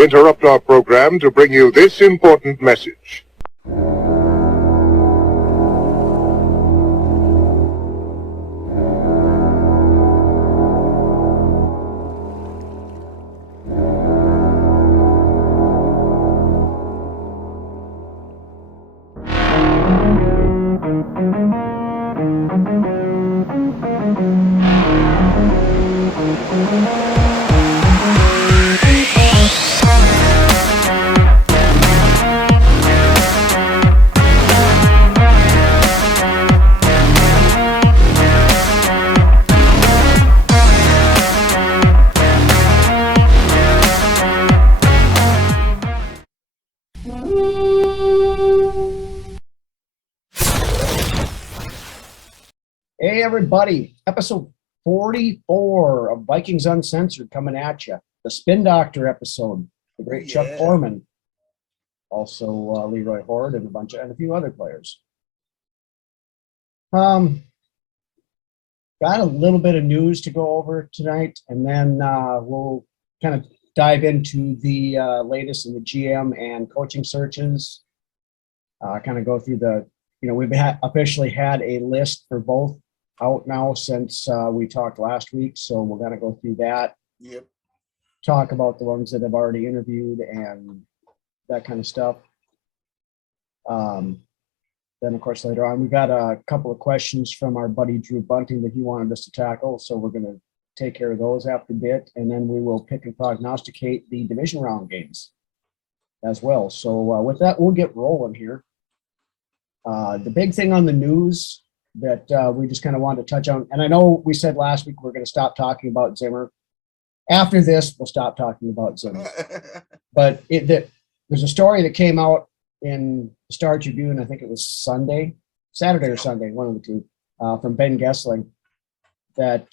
We interrupt our program to bring you this important message. Hey, everybody. Episode 44 of Vikings Uncensored coming at you. The Spin Doctor episode. The great Chuck Foreman. Also Leroy Horde and a few other players. Got a little bit of news to go over tonight, and then we'll kind of dive into the latest in the GM and coaching searches. Kind of go through we've officially had a list for both out now since we talked last week, so we're going to go through that. Yep. Talk about the ones that have already interviewed and that kind of stuff. Then, of course, later on, we got a couple of questions from our buddy Drew Bunting that he wanted us to tackle, so we're going to take care of those after a bit, and then we will pick and prognosticate the division round games as well. So with that, we'll get rolling here. The big thing on the news that we just kind of wanted to touch on, and I know we said last week we're going to stop talking about Zimmer. After this, we'll stop talking about Zimmer. But there's a story that came out in the Star Tribune, I think it was Saturday or Sunday, one of the two, from Ben Gessling, that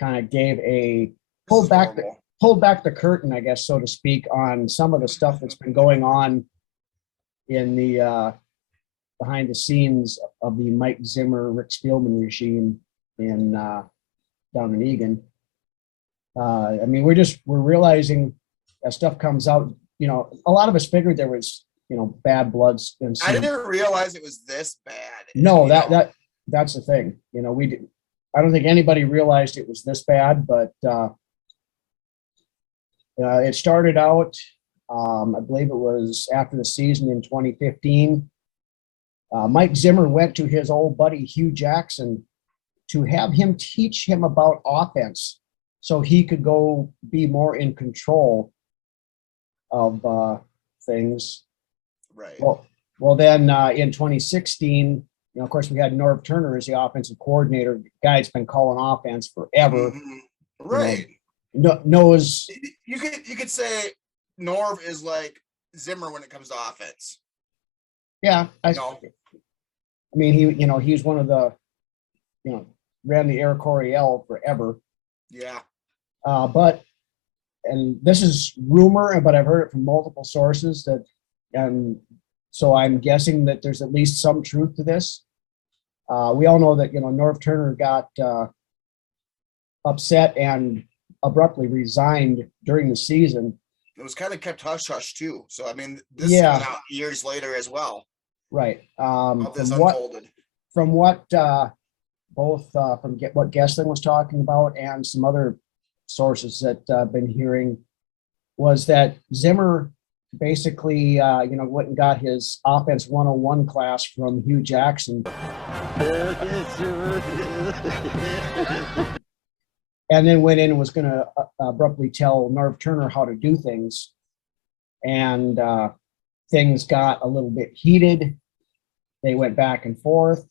kind of gave pulled back the curtain, I guess, so to speak, on some of the stuff that's been going on in the behind the scenes of the Mike Zimmer, Rick Spielman regime down in Egan. I mean, we're realizing as stuff comes out, a lot of us figured there was, bad blood. I didn't realize it was this bad. No, that's the thing. I don't think anybody realized it was this bad, but it started out, I believe it was after the season in 2015. Mike Zimmer went to his old buddy Hugh Jackson to have him teach him about offense so he could go be more in control of things. Right. Well, then in 2016, of course, we had Norv Turner as the offensive coordinator, guy that's been calling offense forever. Mm-hmm. Right. Knows. You could say Norv is like Zimmer when it comes to offense. Yeah. I mean, he's one of the, ran the Air Coryell forever. Yeah. And this is rumor, but I've heard it from multiple sources and so I'm guessing that there's at least some truth to this. We all know that, Norv Turner got upset and abruptly resigned during the season. It was kind of kept hush-hush too. So, I mean, this is coming out years later as well. Right. How this unfolded. From what both from what Gessling was talking about and some other sources that I've been hearing was that Zimmer basically, went and got his offense 101 class from Hugh Jackson. And then went in and was going to abruptly tell Norv Turner how to do things. And things got a little bit heated. They went back and forth.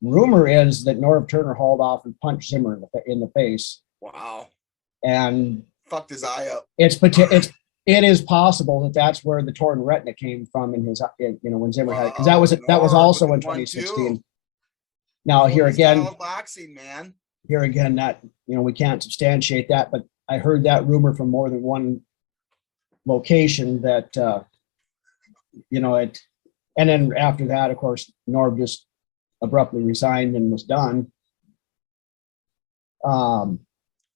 Rumor is that Norv Turner hauled off and punched Zimmer in the face. Wow. And fucked his eye up. It is possible that that's where the torn retina came from in his, when Zimmer had it, because that was also in 2016. Now here again, boxing, man. Here again, that we can't substantiate that, but I heard that rumor from more than one location that it, and then after that, of course, Norv just abruptly resigned and was done.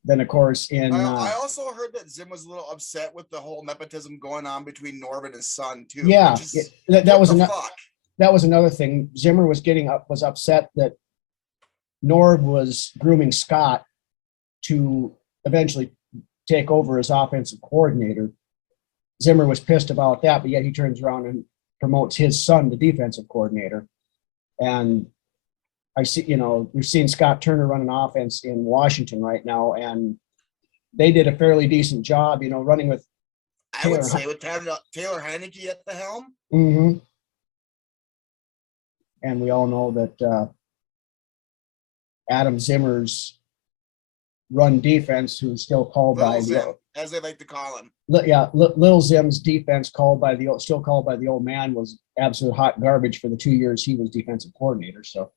Then, of course, I also heard that Zim was a little upset with the whole nepotism going on between Norv and his son too. Yeah, that was fuck. That was another thing. Zimmer was upset that Norv was grooming Scott to eventually take over as offensive coordinator. Zimmer was pissed about that, but yet he turns around and promotes his son to defensive coordinator. And I see, we've seen Scott Turner run an offense in Washington right now, and they did a fairly decent job, running with I would say with Taylor Heineke at the helm. Mm-hmm. And we all know that Adam Zimmer's run defense, who's still called Little by Zim, as they like to call him. Little Zim's defense still called by the old man, was absolute hot garbage for the 2 years he was defensive coordinator. So,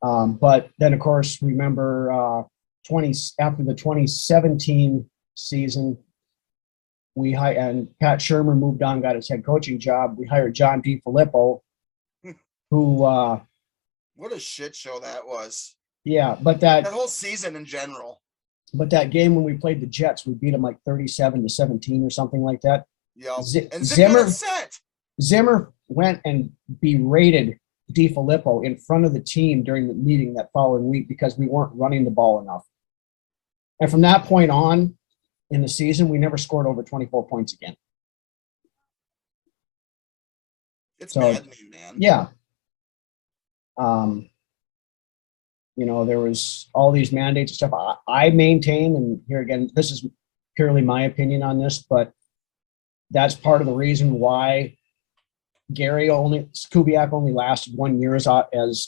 but then of course, remember after the 2017 season, and Pat Shermer moved on, got his head coaching job. We hired John DeFilippo, who what a shit show that was. Yeah, but that whole season in general. But that game when we played the Jets, we beat them like 37-17 or something like that. Yeah, and Zimmer went and berated DeFilippo in front of the team during the meeting that following week because we weren't running the ball enough. And from that point on in the season, we never scored over 24 points again. It's maddening, man. Yeah. There was all these mandates and stuff. I maintain, and here again, this is purely my opinion on this, but that's part of the reason why Kubiak only lasted 1 year as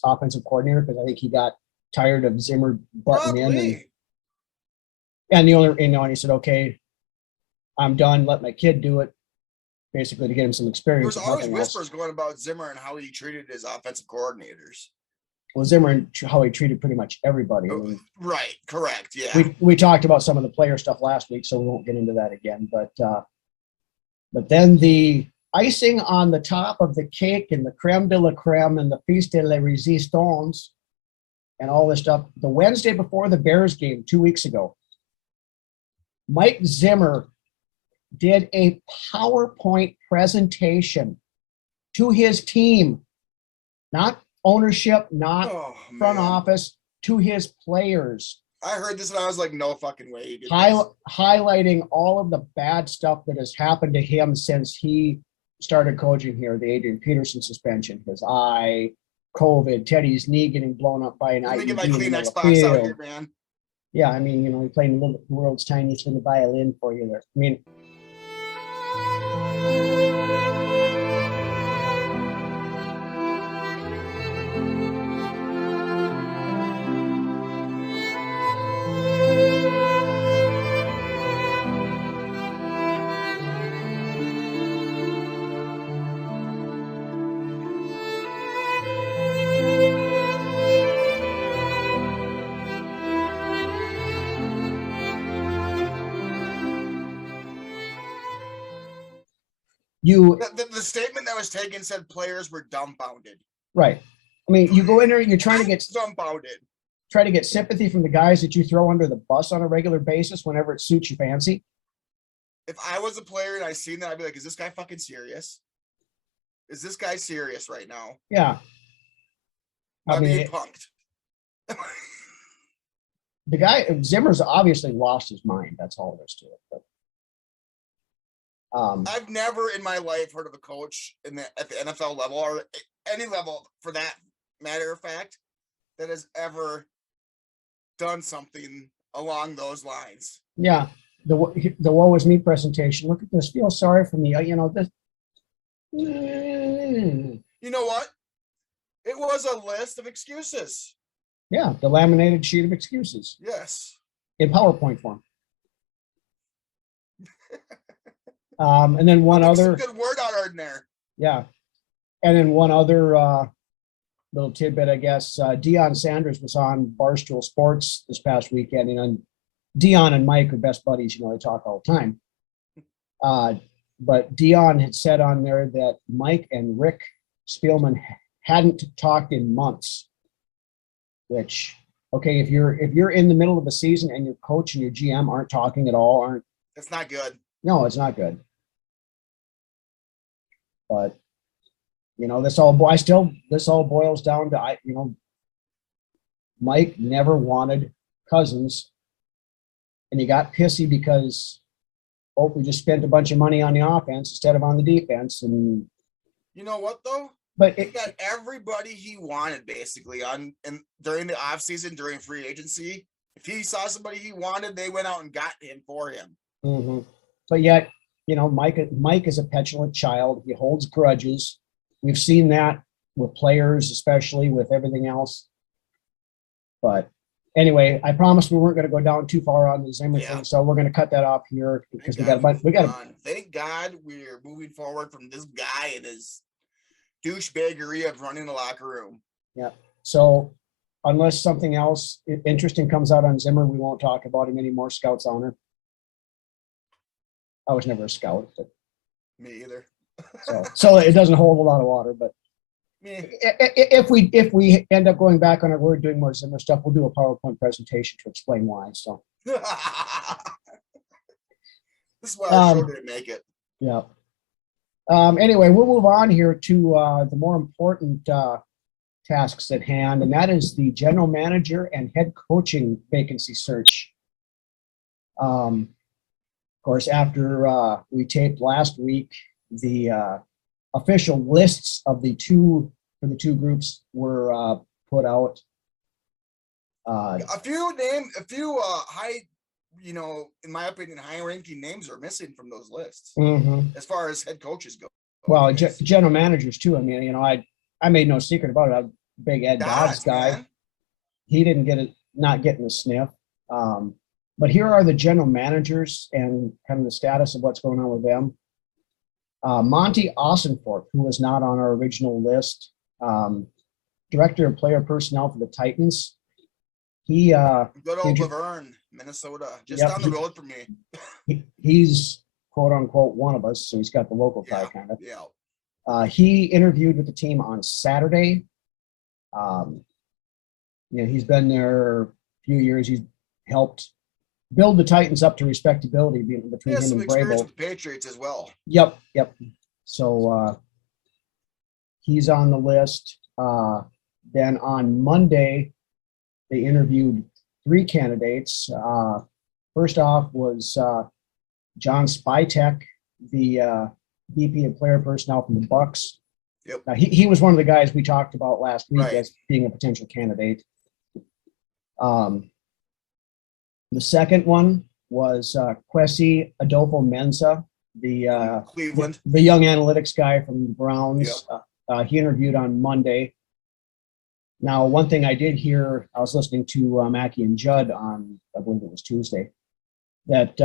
offensive coordinator, because I think he got tired of Zimmer butting in. And he said, okay, I'm done. Let my kid do it, basically to get him some experience. There's always whispers going about Zimmer and how he treated his offensive coordinators. Well, Zimmer and how he treated pretty much everybody. Right, correct, yeah. We talked about some of the player stuff last week, so we won't get into that again. But then the icing on the top of the cake and the creme de la creme and the feast de la resistance and all this stuff, the Wednesday before the Bears game 2 weeks ago, Mike Zimmer did a PowerPoint presentation to his team, not ownership, not front office, to his players. I heard this and I was like, no fucking way. Highlighting all of the bad stuff that has happened to him since he started coaching here, the Adrian Peterson suspension, his eye, COVID, Teddy's knee getting blown up by an IED. Let me get my Kleenex box out here, man. Yeah, I mean, he played the world's tiniest little violin for you there. I mean, the statement that was taken said players were dumbfounded. Right. I mean, you go in there, you're trying to get dumbfounded. Try to get sympathy from the guys that you throw under the bus on a regular basis whenever it suits your fancy. If I was a player and I seen that, I'd be like, is this guy fucking serious? Is this guy serious right now? Yeah. I'm being punked. The guy, Zimmer's obviously lost his mind. That's all there is to it. But, I've never in my life heard of a coach at the NFL level or any level for that matter of fact that has ever done something along those lines. Yeah. The woe is me presentation. Look at this. Feel sorry for me. This. You know what? It was a list of excuses. Yeah, the laminated sheet of excuses. Yes. In PowerPoint form. And then one other good word art in there. Yeah. And then one other little tidbit, I guess. Deion Sanders was on Barstool Sports this past weekend, and Deion and Mike are best buddies. They talk all the time. But Deion had said on there that Mike and Rick Spielman hadn't talked in months, which, Okay, if you're in the middle of a season and your coach and your GM aren't talking at all, It's not good. no, it's not good. But this all boils down to Mike never wanted Cousins, and he got pissy because we just spent a bunch of money on the offense instead of on the defense. And you know what though? But he got everybody he wanted basically during the offseason, during free agency. If he saw somebody he wanted, they went out and got him for him. Mm-hmm. But yet, Mike is a petulant child. He holds grudges. We've seen that with players, especially with everything else. But anyway, I promised we weren't going to go down too far on the Zimmer thing, so we're going to cut that off here because we got to. Thank God we're moving forward from this guy and his douchebaggery of running the locker room. Yeah. So unless something else interesting comes out on Zimmer, we won't talk about him anymore. Scout's honor. I was never a scout, but me either. so it doesn't hold a lot of water, but if we end up going back on our word doing more Zimmer stuff, we'll do a PowerPoint presentation to explain why. So this is why our show didn't make it. Yeah. Anyway, we'll move on here to the more important tasks at hand, and that is the general manager and head coaching vacancy search. Of course, after we taped last week, the official lists of the two groups were put out. A few high, in my opinion, high-ranking names are missing from those lists as far as head coaches go. Well, general managers too. I mean, I made no secret about it. I'm a big Ed Dodds guy. Man. He didn't not getting the sniff. But here are the general managers and kind of the status of what's going on with them. Monty Ossenforth, who was not on our original list, director of player personnel for the Titans. He good old Laverne, Minnesota, just down the road from me. He's quote unquote one of us, so he's got the local tie kind of. Yeah. He interviewed with the team on Saturday. He's been there a few years. He's helped build the Titans up to respectability between him and experience Vrabel. With the Patriots as well. Yep. So he's on the list. Then on Monday, they interviewed 3 candidates. First off was John Spytek, the VP of Player Personnel from the Bucks. Yep. Now, he was one of the guys we talked about last week as being a potential candidate. The second one was Kwesi Adolfo-Mensah, the Cleveland, the young analytics guy from the Browns. Yep. He interviewed on Monday. Now, one thing I did hear, I was listening to Mackey and Judd on, I believe it was Tuesday, that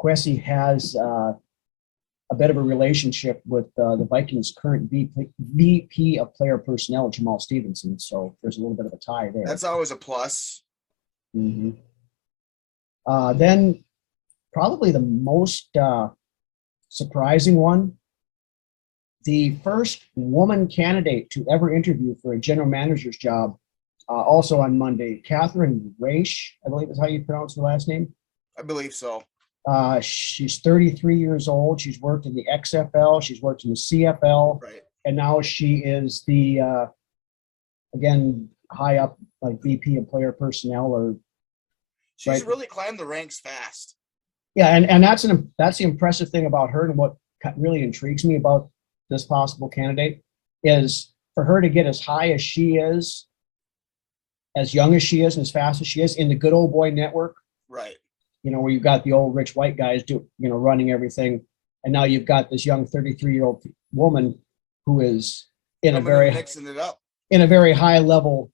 Kwesi has a bit of a relationship with the Vikings' current VP of Player Personnel, Jamal Stevenson. So there's a little bit of a tie there. That's always a plus. Mm-hmm. Then probably the most surprising one, the first woman candidate to ever interview for a general manager's job, also on Monday, Catherine Raish, I believe is how you pronounce her last name. I believe so. She's 33 years old. She's worked in the XFL. She's worked in the CFL. Right. And now she is the, again, high up, like VP of Player Personnel. Or she's really climbed the ranks fast. Yeah, and that's the impressive thing about her, and what really intrigues me about this possible candidate is for her to get as high as she is, as young as she is, and as fast as she is in the good old boy network. Right. Where you've got the old rich white guys running everything, and now you've got this young 33-year-old woman who is mixing it up in a very high level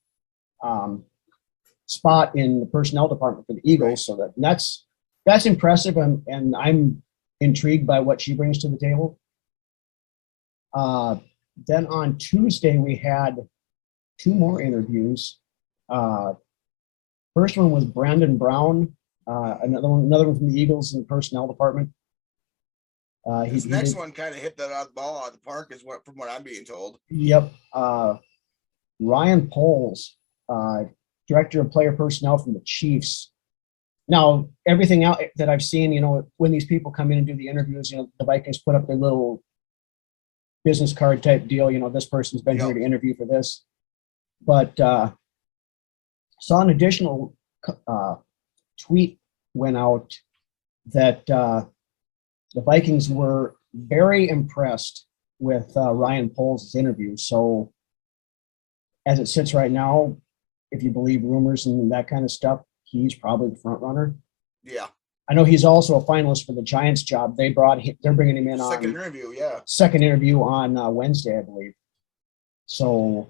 spot in the personnel department for the Eagles. Right. So that's impressive, and I'm intrigued by what she brings to the table. Then on Tuesday we had 2 more interviews. First one was Brandon Brown. Another one from the Eagles in the personnel department. This next one kind of hit that ball out of the park, from what I'm being told. Yep. Ryan Poles, director of player personnel from the Chiefs. Now, everything out that I've seen, you know, when these people come in and do the interviews, you know, the Vikings put up their little business card type deal. You know, this person's been here to interview for this. But saw an additional tweet went out that the Vikings were very impressed with Ryan Poles' interview. So as it sits right now, if you believe rumors and that kind of stuff, he's probably the front runner. Yeah. I know he's also a finalist for the Giants job. They're bringing him in on second interview on Wednesday, I believe. So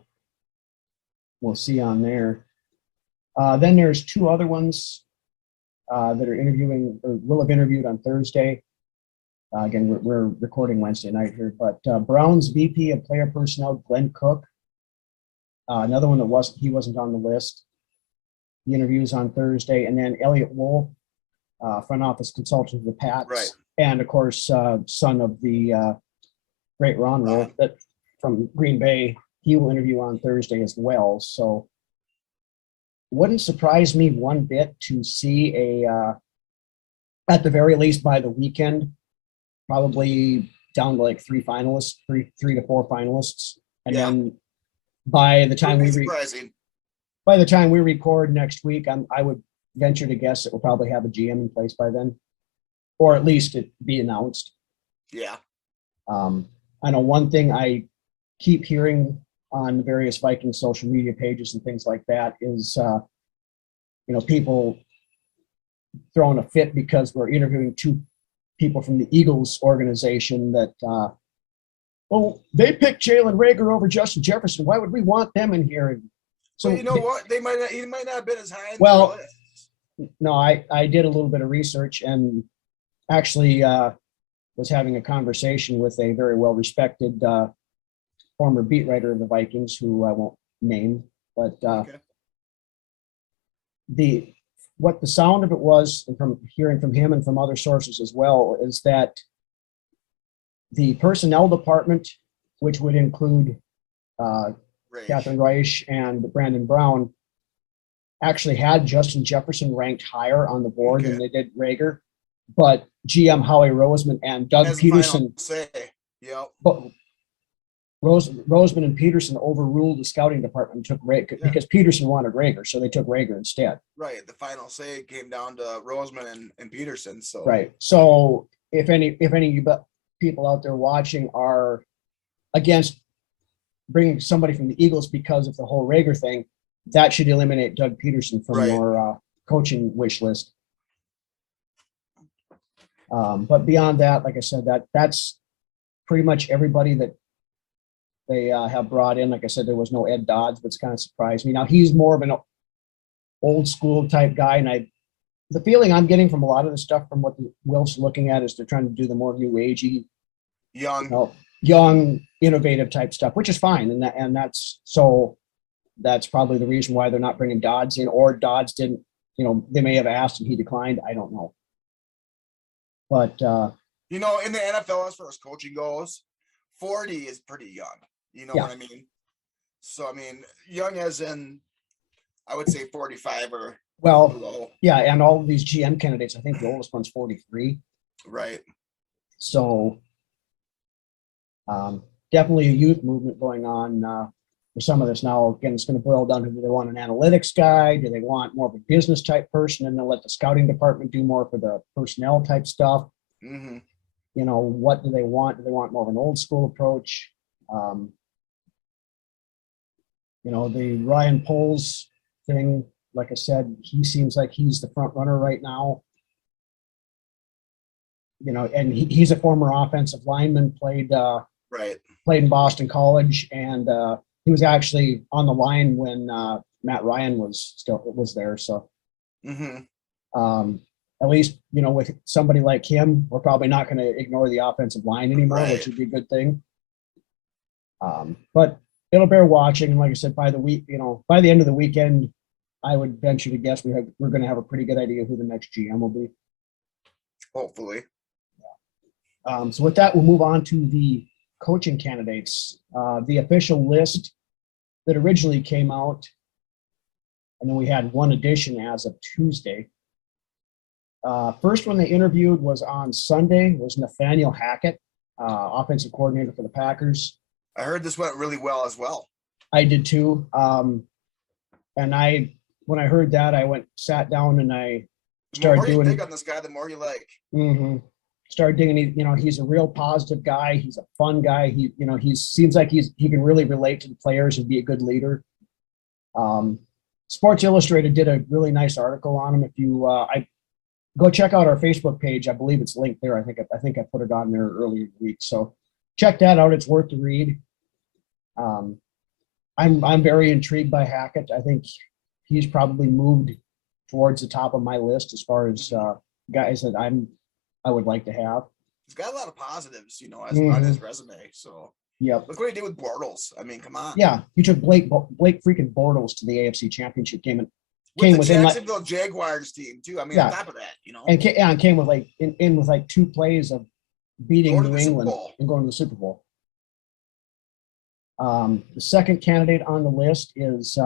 we'll see on there. Then there's two other ones that are interviewing or will have interviewed on Thursday. Again, we're recording Wednesday night here, but Browns VP of Player Personnel, Glenn Cook. Another one that wasn't on the list. The interviews on Thursday, and then Elliot Wool, front office consultant of the Pats, right, and of course, son of the great Ron Wool that from Green Bay. He will interview on Thursday as well. So, wouldn't surprise me one bit to see at the very least by the weekend, probably down to like three to four finalists, and then by the time we record next week, I would venture to guess that we'll probably have a GM in place by then, or at least it be announced. Yeah. I know one thing I keep hearing on various Viking social media pages and things like that is, you know, people throwing a fit because we're interviewing two people from the Eagles organization that, they picked Jalen Reagor over Justin Jefferson. Why would we want them in here? And so you know what? He might not have been as high. Well, no, I did a little bit of research and actually was having a conversation with a very well-respected former beat writer of the Vikings, who I won't name, but what the sound of it was, and from hearing from him and from other sources as well, is that the personnel department, which would include Catherine Reich and Brandon Brown, actually had Justin Jefferson ranked higher on the board than they did Reagor, but GM Howie Roseman and Doug Peterson but Roseman and Peterson overruled the scouting department and took Reagor because Peterson wanted Reagor, so they took Reagor instead. Right. The final say came down to Roseman and Peterson. So right. So if any people out there watching are against bringing somebody from the Eagles because of the whole Reagor thing, that should eliminate Doug Peterson from your coaching wish list. But beyond that, like I said, that's pretty much everybody that they have brought in. Like I said, there was no Ed Dodds, which kind of surprised me. Now he's more of an old school type guy, and the feeling I'm getting from a lot of the stuff from what Wilf's looking at is they're trying to do the more new agey, young, innovative type stuff, which is fine, and that's probably the reason why they're not bringing Dodds in, or Dodds didn't. You know, they may have asked and he declined. I don't know. But you know, in the NFL, as far as coaching goes, 40 is pretty young. You know what I mean? So I mean, young as in, I would say 45 or below. Yeah, and all of these GM candidates, I think the oldest one's 43. Right. So definitely a youth movement going on for some of this. Now, again, it's going to boil down to, do they want an analytics guy? Do they want more of a business type person, and they'll let the scouting department do more for the personnel type stuff? Mm-hmm. You know, what do they want? Do they want more of an old school approach? You know, the Ryan Poles thing, like I said, he seems like he's the front runner right now. You know, and he's a former offensive lineman, played in Boston College, and he was actually on the line when Matt Ryan was there. So, at least, you know, with somebody like him, we're probably not going to ignore the offensive line anymore, which would be a good thing. But it'll bear watching. And like I said, by the end of the weekend, I would venture to guess we're going to have a pretty good idea who the next GM will be. Hopefully. So with that, we'll move on to the coaching candidates. The official list that originally came out And then we had one addition as of Tuesday. First one they interviewed was on Sunday, was Nathaniel Hackett, offensive coordinator for the Packers. I heard this went really well as well. I did too. And when I heard that, I sat down and I started The more doing. you dig on this guy, the more you like. Mm-hmm. Started digging. He's a real positive guy. He's a fun guy. He seems like he can really relate to the players and be a good leader. Sports Illustrated did a really nice article on him. If you go check out our Facebook page, I believe it's linked there. I think I put it on there earlier in the week. So check that out. It's worth the read. I'm very intrigued by Hackett. I think he's probably moved towards the top of my list as far as guys that I would like to have. He's got a lot of positives, on his resume. So yep. Look what he did with Bortles. I mean, come on. Yeah, he took Blake freaking Bortles to the AFC Championship game and with came the within Jacksonville Jaguars team too. I mean, Yeah. on top of that, and came with in with 2 plays of beating New England and going to the Super Bowl. The second candidate on the list is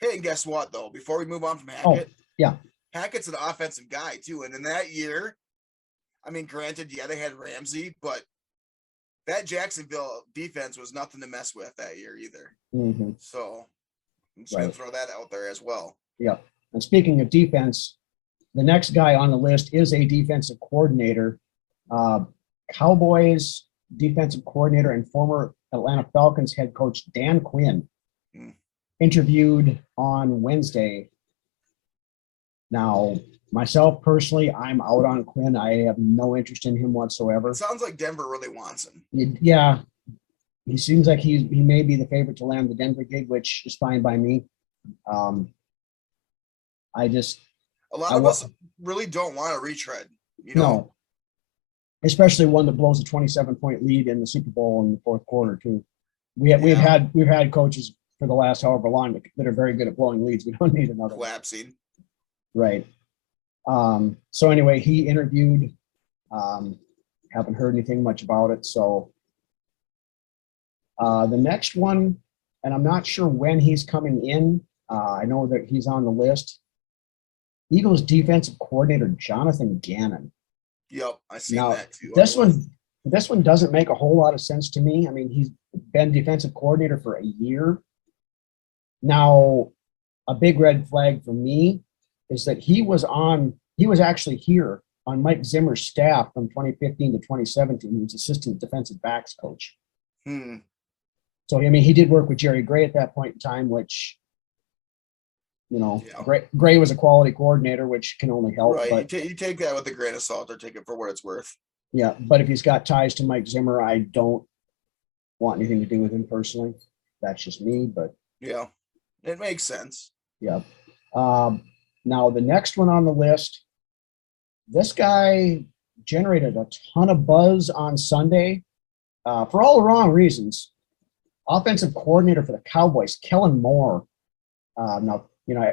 hey, and guess what though? Before we move on from Hackett, yeah, Hackett's an offensive guy too, and in that year, I mean, granted, yeah, they had Ramsey, but that Jacksonville defense was nothing to mess with that year either. Mm-hmm. So I'm just gonna throw that out there as well. Yep. And speaking of defense, the next guy on the list is a defensive coordinator. Cowboys defensive coordinator and former Atlanta Falcons head coach Dan Quinn interviewed on Wednesday. Now, myself personally, I'm out on Quinn. I have no interest in him whatsoever. It sounds like Denver really wants him. Yeah. He seems like he may be the favorite to land the Denver gig, which is fine by me. A lot of us really don't want to retread, No, especially one that blows a 27-point lead in the Super Bowl in the fourth quarter too. We've had coaches for the last however long that are very good at blowing leads. We don't need another collapsing. Right. So anyway, he interviewed. Haven't heard anything much about it. So the next one, and I'm not sure when he's coming in. I know that he's on the list. Eagles defensive coordinator Jonathan Gannon. Yep, I seen that too. This one doesn't make a whole lot of sense to me. I mean, he's been defensive coordinator for a year. Now, a big red flag for me is that he was actually here on Mike Zimmer's staff from 2015 to 2017. He was assistant defensive backs coach. So, I mean, he did work with Jerry Gray at that point in time, which, Gray was a quality coordinator, which can only help. Right, but, you take that with a grain of salt or take it for what it's worth. Yeah, but if he's got ties to Mike Zimmer, I don't want anything to do with him personally. That's just me, but. Yeah, it makes sense. Yeah. Now, the next one on the list, this guy generated a ton of buzz on Sunday for all the wrong reasons. Offensive coordinator for the Cowboys, Kellen Moore. Now,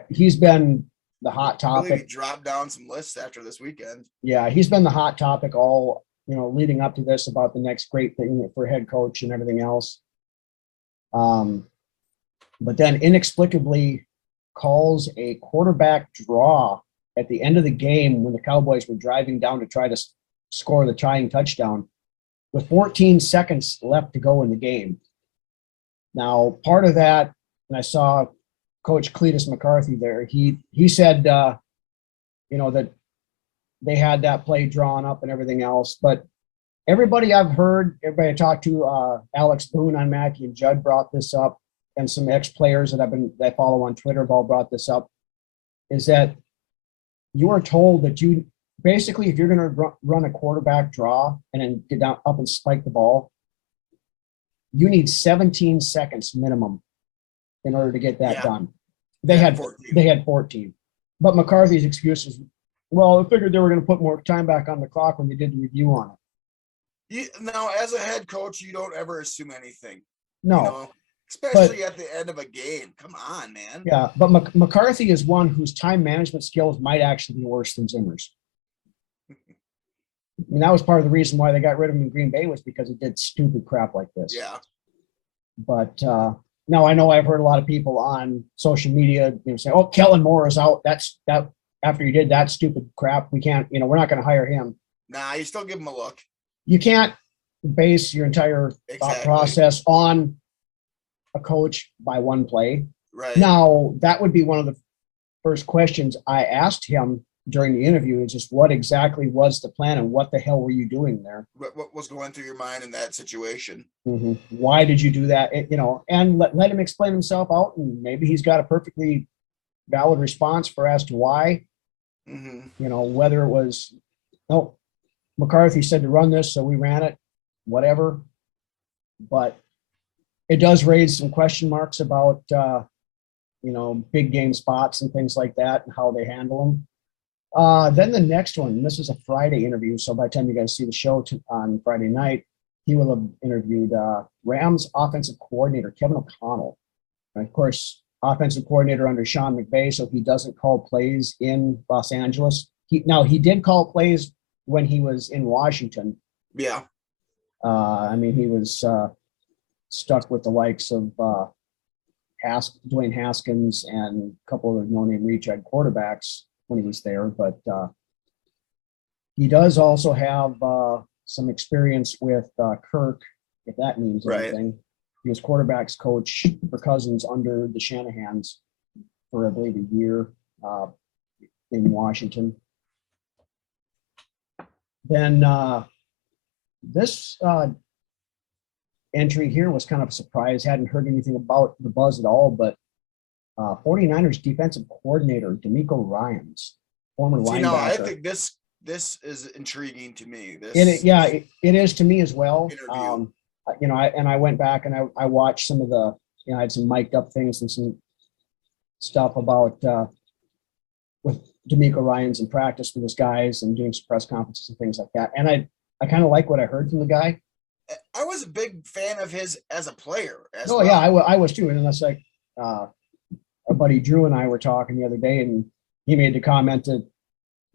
he's been the hot topic. Really dropped down some lists after this weekend. Yeah, he's been the hot topic all, leading up to this about the next great thing for head coach and everything else. But then inexplicably calls a quarterback draw at the end of the game when the Cowboys were driving down to try to score the tying touchdown with 14 seconds left to go in the game. Now, part of that, and I saw Coach Cletus McCarthy there, he said, that they had that play drawn up and everything else. But everybody I talked to, Alex Boone on Mackey and Judd brought this up, and some ex-players that I follow on Twitter have all brought this up, is that you are told that you basically, if you're going to run a quarterback draw and then get down up and spike the ball, you need 17 seconds minimum in order to get that done. They had 14. But McCarthy's excuse is, well, I figured they were going to put more time back on the clock when they did the review on it. Now, as a head coach, you don't ever assume anything. No. Especially at the end of a game. Come on, man. Yeah, but McCarthy is one whose time management skills might actually be worse than Zimmer's. I mean, that was part of the reason why they got rid of him in Green Bay, was because he did stupid crap like this. Yeah. But Now I know I've heard a lot of people on social media, say, "Oh, Kellen Moore is out. That's that after he did that stupid crap. We can't, we're not going to hire him." Nah, you still give him a look. You can't base your entire thought process on a coach by one play. Right. Now, that would be one of the first questions I asked him during the interview, is just what exactly was the plan and what the hell were you doing there? What was going through your mind in that situation? Mm-hmm. Why did you do that? And let him explain himself out, and maybe he's got a perfectly valid response for as to why. Mm-hmm. Whether it was, no, McCarthy said to run this, so we ran it, whatever. But it does raise some question marks about, big game spots and things like that and how they handle them. Then the next one, this is a Friday interview, so by the time you guys see the show on Friday night, he will have interviewed Rams offensive coordinator Kevin O'Connell. And of course, offensive coordinator under Sean McVay, so he doesn't call plays in Los Angeles. He did call plays when he was in Washington. Yeah. He was stuck with the likes of Dwayne Haskins and a couple of no-name reach-out quarterbacks when he was there, but he does also have some experience with Kirk, if that means anything. He was quarterbacks coach for Cousins under the Shanahans for, I believe, a year in Washington. Then this entry here was kind of a surprise. Hadn't heard anything about the buzz at all, but 49ers defensive coordinator DeMeco Ryans, former linebacker. I think this is intriguing to me. It is to me as well. I went back and I watched some of the, I had some mic'd up things and some stuff about with DeMeco Ryans in practice with his guys and doing some press conferences and things like that. And I kind of like what I heard from the guy. I was a big fan of his as a player. Yeah, I was too. And that's like our buddy Drew and I were talking the other day, and he made the comment that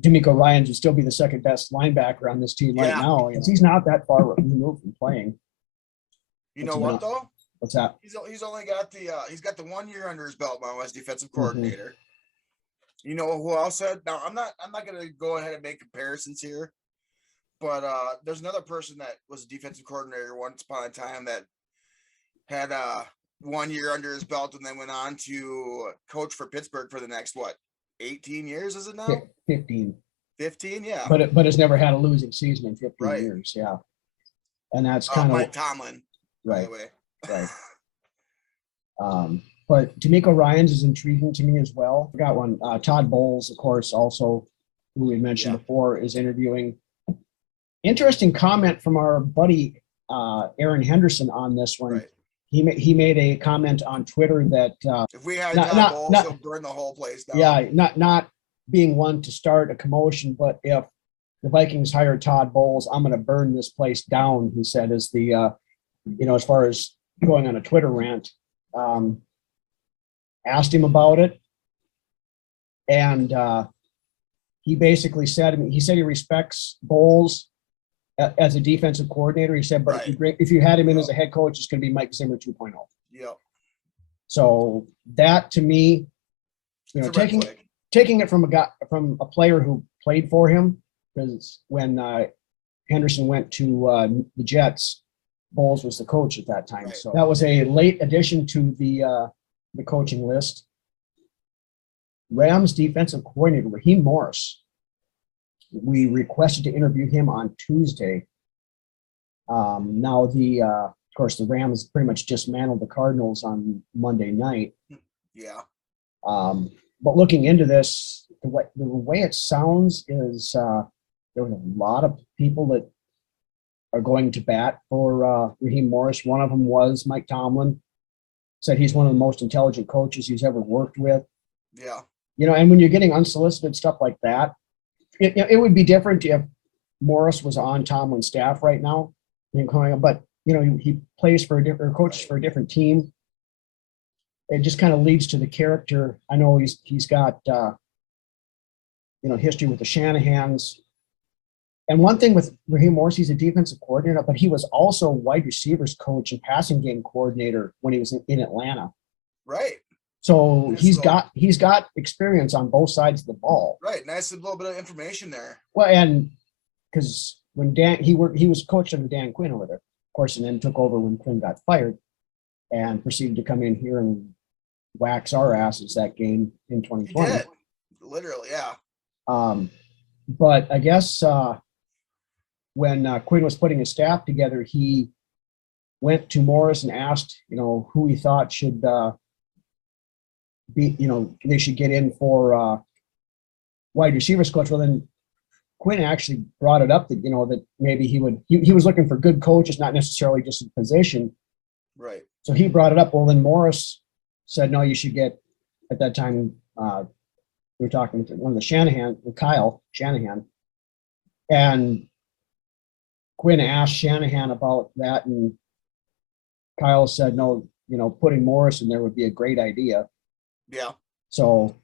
DeMeco Ryans would still be the second best linebacker on this team right now. He's not that far removed from playing. You know what though? What's that? He's only got he's got the 1 year under his belt now as defensive coordinator. Mm-hmm. You know who else said? Now I'm not going to go ahead and make comparisons here, but there's another person that was a defensive coordinator once upon a time that had 1 year under his belt and then went on to coach for Pittsburgh for the next 18 years, is it now? 15. 15, yeah. But has never had a losing season in 15 years, yeah. And that's kind of Mike Tomlin, by the way. Right. But DeMeco Ryans is intriguing to me as well. I forgot one. Todd Bowles, of course, also, who we mentioned before, is interviewing. Interesting comment from our buddy Aaron Henderson on this one. Right. He made a comment on Twitter that if we had Todd Bowles, he'll burn the whole place down. Yeah, not being one to start a commotion, but if the Vikings hire Todd Bowles, I'm going to burn this place down. He said, as the as far as going on a Twitter rant. Asked him about it, and he basically said he respects Bowles as a defensive coordinator. He said, but if you had him in as a head coach, it's going to be Mike Zimmer 2.0. Yeah. So that, to me, taking it from a player who played for him, because when Henderson went to the Jets, Bowles was the coach at that time. Right. So that was a late addition to the coaching list. Rams defensive coordinator Raheem Morris. We requested to interview him on Tuesday. Now of course, the Rams pretty much dismantled the Cardinals on Monday night. Yeah. But looking into this, the way it sounds is there was a lot of people that are going to bat for Raheem Morris. One of them was Mike Tomlin. Said he's one of the most intelligent coaches he's ever worked with. Yeah. And when you're getting unsolicited stuff like that, it would be different if Morris was on Tomlin's staff right now. But, he plays for coaches for a different team. It just kind of leads to the character. I know he's got, history with the Shanahans. And one thing with Raheem Morris, he's a defensive coordinator, but he was also wide receivers coach and passing game coordinator when he was in Atlanta. Right. So he's got experience on both sides of the ball. Right. Nice little bit of information there. Well, and because when he was coached under Dan Quinn over there, of course, and then took over when Quinn got fired and proceeded to come in here and wax our asses that game in 2020. He did. Literally, yeah. But I guess when Quinn was putting his staff together, he went to Morris and asked, who he thought should be, they should get in for wide receivers coach. Well, then Quinn actually brought it up that, that maybe he was looking for good coaches, not necessarily just a position. Right. So he brought it up. Well, then Morris said, no, you should get, at that time, we were talking to one of the Kyle Shanahan, and Quinn asked Shanahan about that, and Kyle said, no, putting Morris in there would be a great idea. Yeah. So,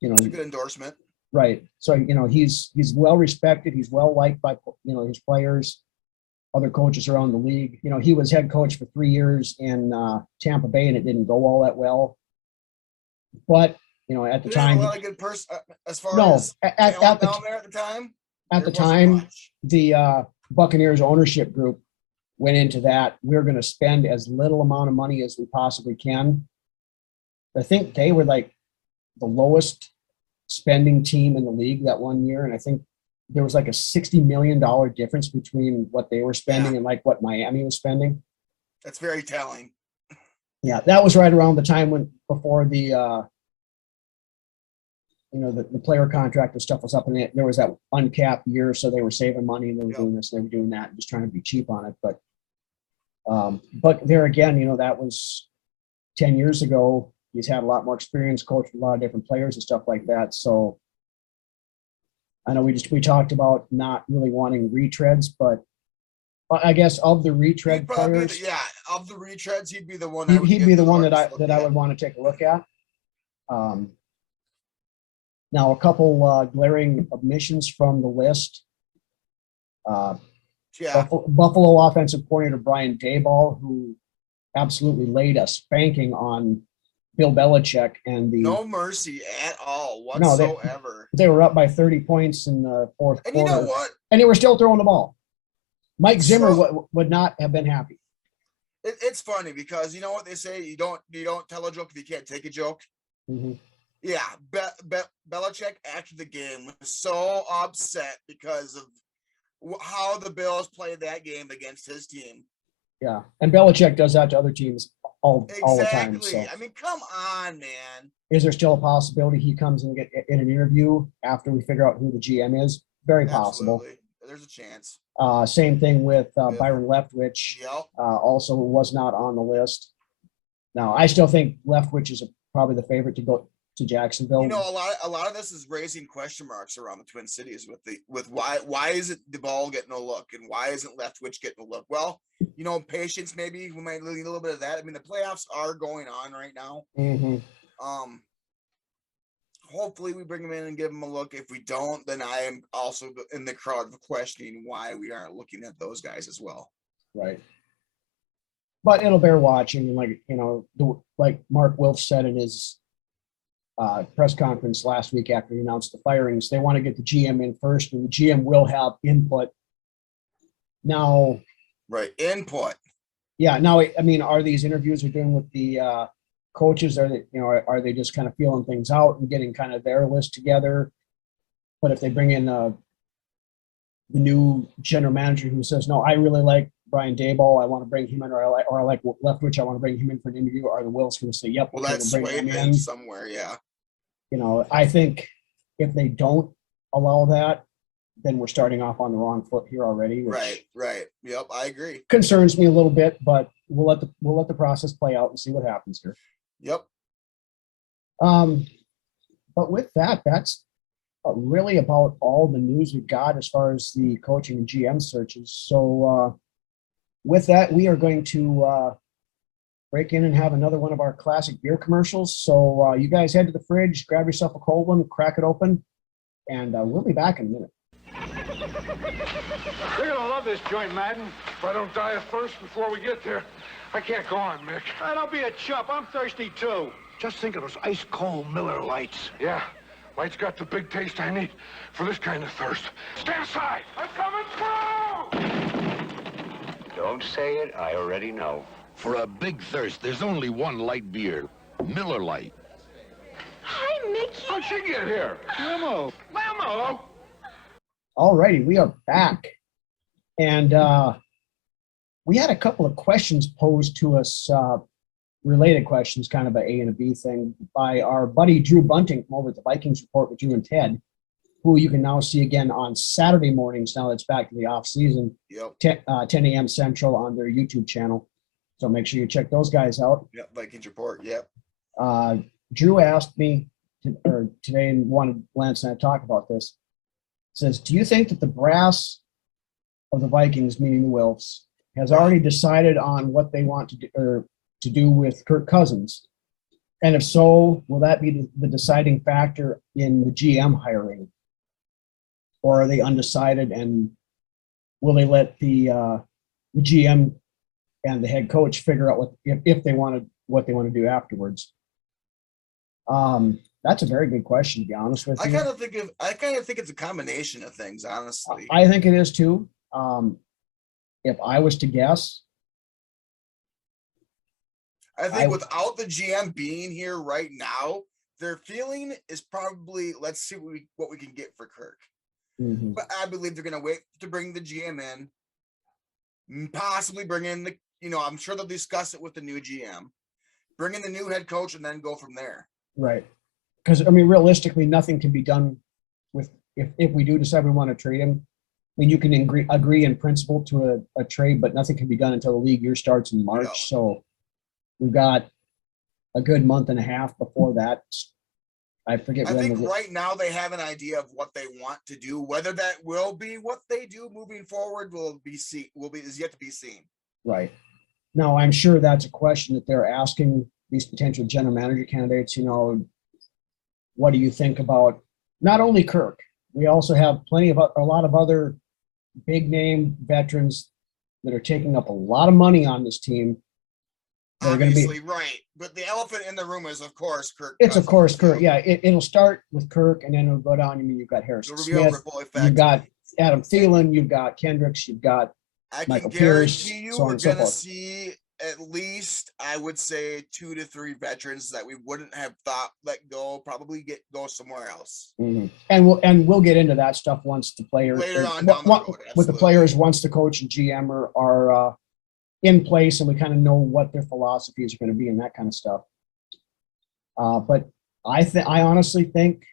it's a good endorsement. Right. So, he's well respected. He's well liked by, his players, other coaches around the league. He was head coach for 3 years in Tampa Bay, and it didn't go all that well. But, at the time, a lot of good person as far as down there at the time. At the time, the Buccaneers ownership group went into that. We're going to spend as little amount of money as we possibly can. I think they were like the lowest spending team in the league that one year. And I think there was like a $60 million difference between what they were spending and like what Miami was spending. That's very telling. Yeah, that was right around the time before the the player contract and stuff was up, and there was that uncapped year, so they were saving money and they were doing this, and they were doing that, and just trying to be cheap on it. But there again, that was 10 years ago. He's had a lot more experience, coached a lot of different players and stuff like that. So I know we talked about not really wanting retreads, but I guess of the retread players, of the retreads, he'd be the one. He'd be the one that I would want to take a look at. Now, a couple glaring omissions from the list. Buffalo offensive coordinator Brian Daboll, who absolutely laid a spanking on Bill Belichick and no mercy at all whatsoever. They were up by 30 points in the fourth quarter. And you know what? And they were still throwing the ball. Mike Zimmer would not have been happy. It's funny because you know what they say: you don't tell a joke if you can't take a joke. Mm-hmm. Yeah, Belichick after the game was so upset because of how the Bills played that game against his team. Yeah, and Belichick does that to other teams all the time. So. I mean, come on, man. Is there still a possibility he comes and get in an interview after we figure out who the GM is? Very possible. Absolutely. There's a chance. Same thing with Byron Leftwich. Yep. Also was not on the list. Now, I still think Leftwich is probably the favorite to go to Jacksonville. A lot of this is raising question marks around the Twin Cities with why isn't the ball getting a look and why isn't Leftwich getting a look? Well, patience, maybe we might need a little bit of that. I mean, the playoffs are going on right now. Mm-hmm. Hopefully we bring him in and give him a look. If we don't, then I am also in the crowd of questioning why we aren't looking at those guys as well. Right. But it'll bear watching. Like Mark Wilf said in his press conference last week after he announced the firings, they want to get the GM in first, and the GM will have input. Now, right, input. Yeah. Now, I mean, are these interviews they're doing with the coaches? Are they just kind of feeling things out and getting kind of their list together? But if they bring in the new general manager who says, "No, I really like Brian Daboll, I want to bring him in," or I like Leftwich, I want to bring him in for an interview, are the Wills going to say, "Yep, well, that's we'll bring him in somewhere"? Yeah. I think if they don't allow that, then we're starting off on the wrong foot here already. Right. Yep, I agree. Concerns me a little bit, but we'll let the process play out and see what happens here. Yep. But with that, that's really about all the news we've got as far as the coaching and GM searches. So with that, we are going to break in and have another one of our classic beer commercials. So you guys head to the fridge, grab yourself a cold one, crack it open, and we'll be back in a minute. love this joint, Madden. If I don't die of thirst before we get there, I can't go on, Mick. Don't be a chump. I'm thirsty, too. Just think of those ice-cold Miller Lights. Yeah, Light's got the big taste I need for this kind of thirst. Stand aside! I'm coming through! Don't say it. I already know. For a big thirst, there's only one light beer. Miller Lite. Hi, Mickey. How'd she get here? Limo. Lamo! All righty, we are back. And we had a couple of questions posed to us, related questions, kind of an A and a B thing, by our buddy Drew Bunting from over at the Vikings Report with Drew and Ted, who you can now see again on Saturday mornings now that it's back to the off season, Yep. 10 a.m. Central on their YouTube channel. So make sure you check those guys out. Yep. Vikings report. Yep. Drew asked me today and wanted Lance and I to talk about this. Says, do you think that the brass of the Vikings, meaning the Wilfs, has already decided on what they want to do, or to do with Kirk Cousins? And if so, will that be the deciding factor in the GM hiring? Or are they undecided, and will they let the GM and the head coach figure out if they want what they want to do afterwards? That's a very good question, to be honest with you. I kind of think it's a combination of things, honestly. I think it is too. If I was to guess, I think without the GM being here right now, their feeling is probably, let's see what we can get for Kirk. mhm, But I believe they're going to wait to bring the GM in, possibly bring in I'm sure they'll discuss it with the new GM, bring in the new head coach, and then go from there. right. Because, I mean, realistically, nothing can be done with, if we do decide we want to trade him. I mean, you can agree in principle to a trade, but nothing can be done until the league year starts in March. No. So we've got a good month and a half before that. I forget I when. think right now they have an idea of what they want to do. Whether that will be what they do moving forward is yet to be seen. Right. Now, I'm sure that's a question that they're asking these potential general manager candidates, what do you think about not only Kirk? We also have a lot of other big name veterans that are taking up a lot of money on this team. They're going to be Obviously, right. But the elephant in the room is, of course, Kirk. It's of Cousins. course Kirk. Yeah, it'll start with Kirk, and then it'll go down. I mean, you've got Harrison The real Smith, ripple effect. you've got Adam Thielen, you've got Kendricks, you've got I Michael can Pierce, guarantee you so on we're and so going to forth. see at least, I would say, 2 to 3 veterans that we wouldn't have thought let go, probably go somewhere else. Mhm. And we'll get into that stuff once the players Later on down the road, with the absolutely. players, once the coach and GM are in place, and we kind of know what their philosophies are going to be and that kind of stuff. But I honestly think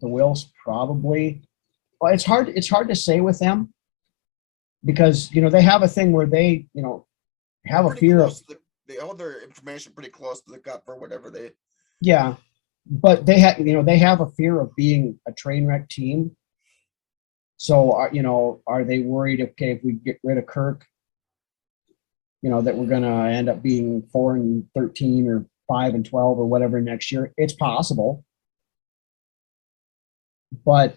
the Wills probably. Well, it's hard to say with them because they have a thing where they have a Pretty fear of. close to they hold their information pretty close to the cup or whatever they. Yeah, but they have a fear of being a train wreck team. So are they worried? Okay, if we get rid of Kirk, that we're gonna end up being 4-13 or 5-12 or whatever next year. It's possible, but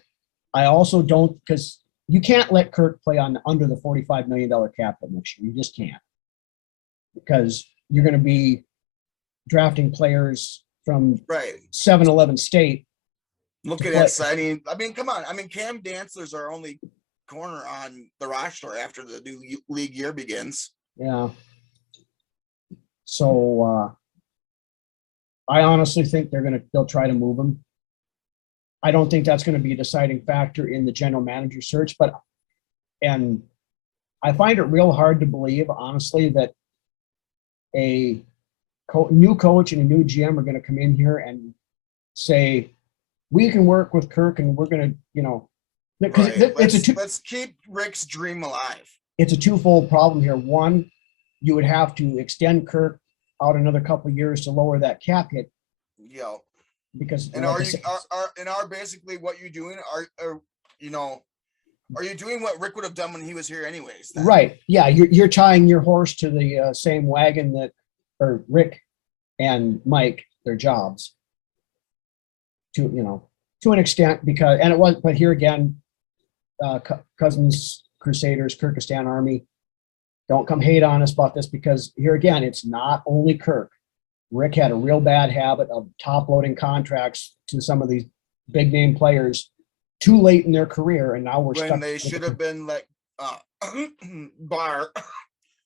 I also don't, because you can't let Kirk play under the $45 million cap hit next year. You just can't, because you're going to be drafting players from Right. 7-Eleven State. Looking at signing, I mean, come on. I mean, Cam Dantzler's our only corner on the roster after the new league year begins. Yeah. So I honestly think they'll try to move him. I don't think that's going to be a deciding factor in the general manager search, and I find it real hard to believe, honestly, that a new coach and a new GM are going to come in here and say, we can work with Kirk and we're going to, because Right. Let's keep Rick's dream alive. It's a twofold problem here. One, you would have to extend Kirk out another couple of years to lower that cap hit. Because And are basically what you're doing are you doing what Rick would have done when he was here anyways? Then? Right. Yeah. You're tying your horse to the same wagon that, or Rick and Mike, their jobs to an extent, but here again, Cousins Crusaders, Kyrgyzstan Army, don't come hate on us about this, because here again, it's not only Kirk. Rick had a real bad habit of top loading contracts to some of these big name players too late in their career, and now we're when stuck. they should have been let bar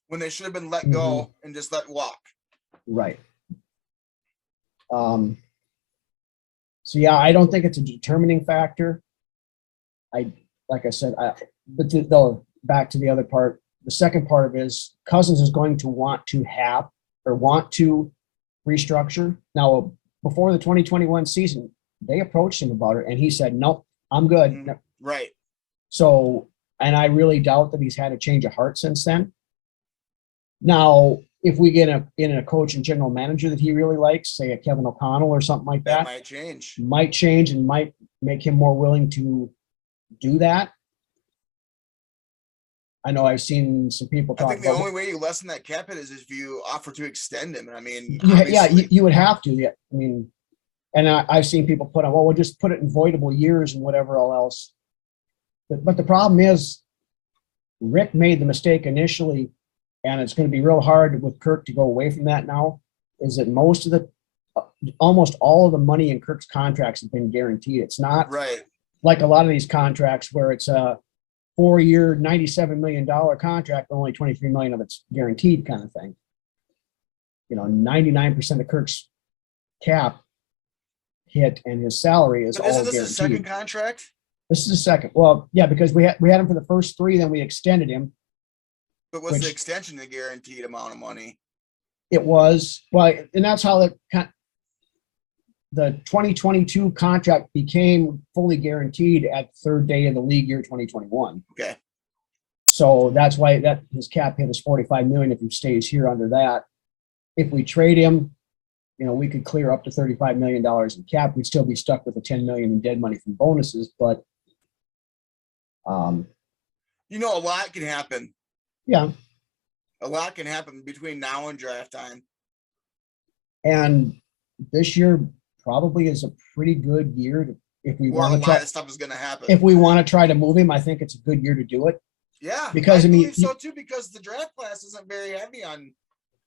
when they should have been let go and just let walk. Right. So yeah, I don't think it's a determining factor. Like I said, though, back to the other part. The second part of it is Cousins is going to want to restructure. Now, before the 2021 season, they approached him about it, and he said, "Nope, I'm good." Right. So, and I really doubt that he's had a change of heart since then. Now, if we get in a coach and general manager that he really likes, say a Kevin O'Connell or something like that, might change and might make him more willing to do that. I know I've seen some people talk. I think the only way you lessen that cap hit is if you offer to extend him. And I mean, you would have to. Yeah, I mean, and I've seen people put on, well, we'll just put it in voidable years and whatever all else. But the problem is, Rick made the mistake initially, and it's going to be real hard with Kirk to go away from that now, is that almost all of the money in Kirk's contracts have been guaranteed. It's not right like a lot of these contracts where it's a 4-year, $97 million contract, but only $23 million of it's guaranteed kind of thing. 99% of Kirk's cap hit and his salary is all guaranteed. Isn't this a second contract? This is a second. Well, yeah, because we had him for the first 3, then we extended him. But was the extension the guaranteed amount of money? It was. Well, and that's how the 2022 contract became fully guaranteed at the 3rd day of the league year 2021. Okay. So that's why his cap hit is $45 million if he stays here under that. If we trade him, we could clear up to $35 million in cap. We'd still be stuck with the $10 million in dead money from bonuses, but a lot can happen. Yeah. A lot can happen between now and draft time. And this year probably is a pretty good year if we want to try. A lot of stuff is going to happen. If we want to try to move him, I think it's a good year to do it. Yeah, because I believe so too. Because the draft class isn't very heavy on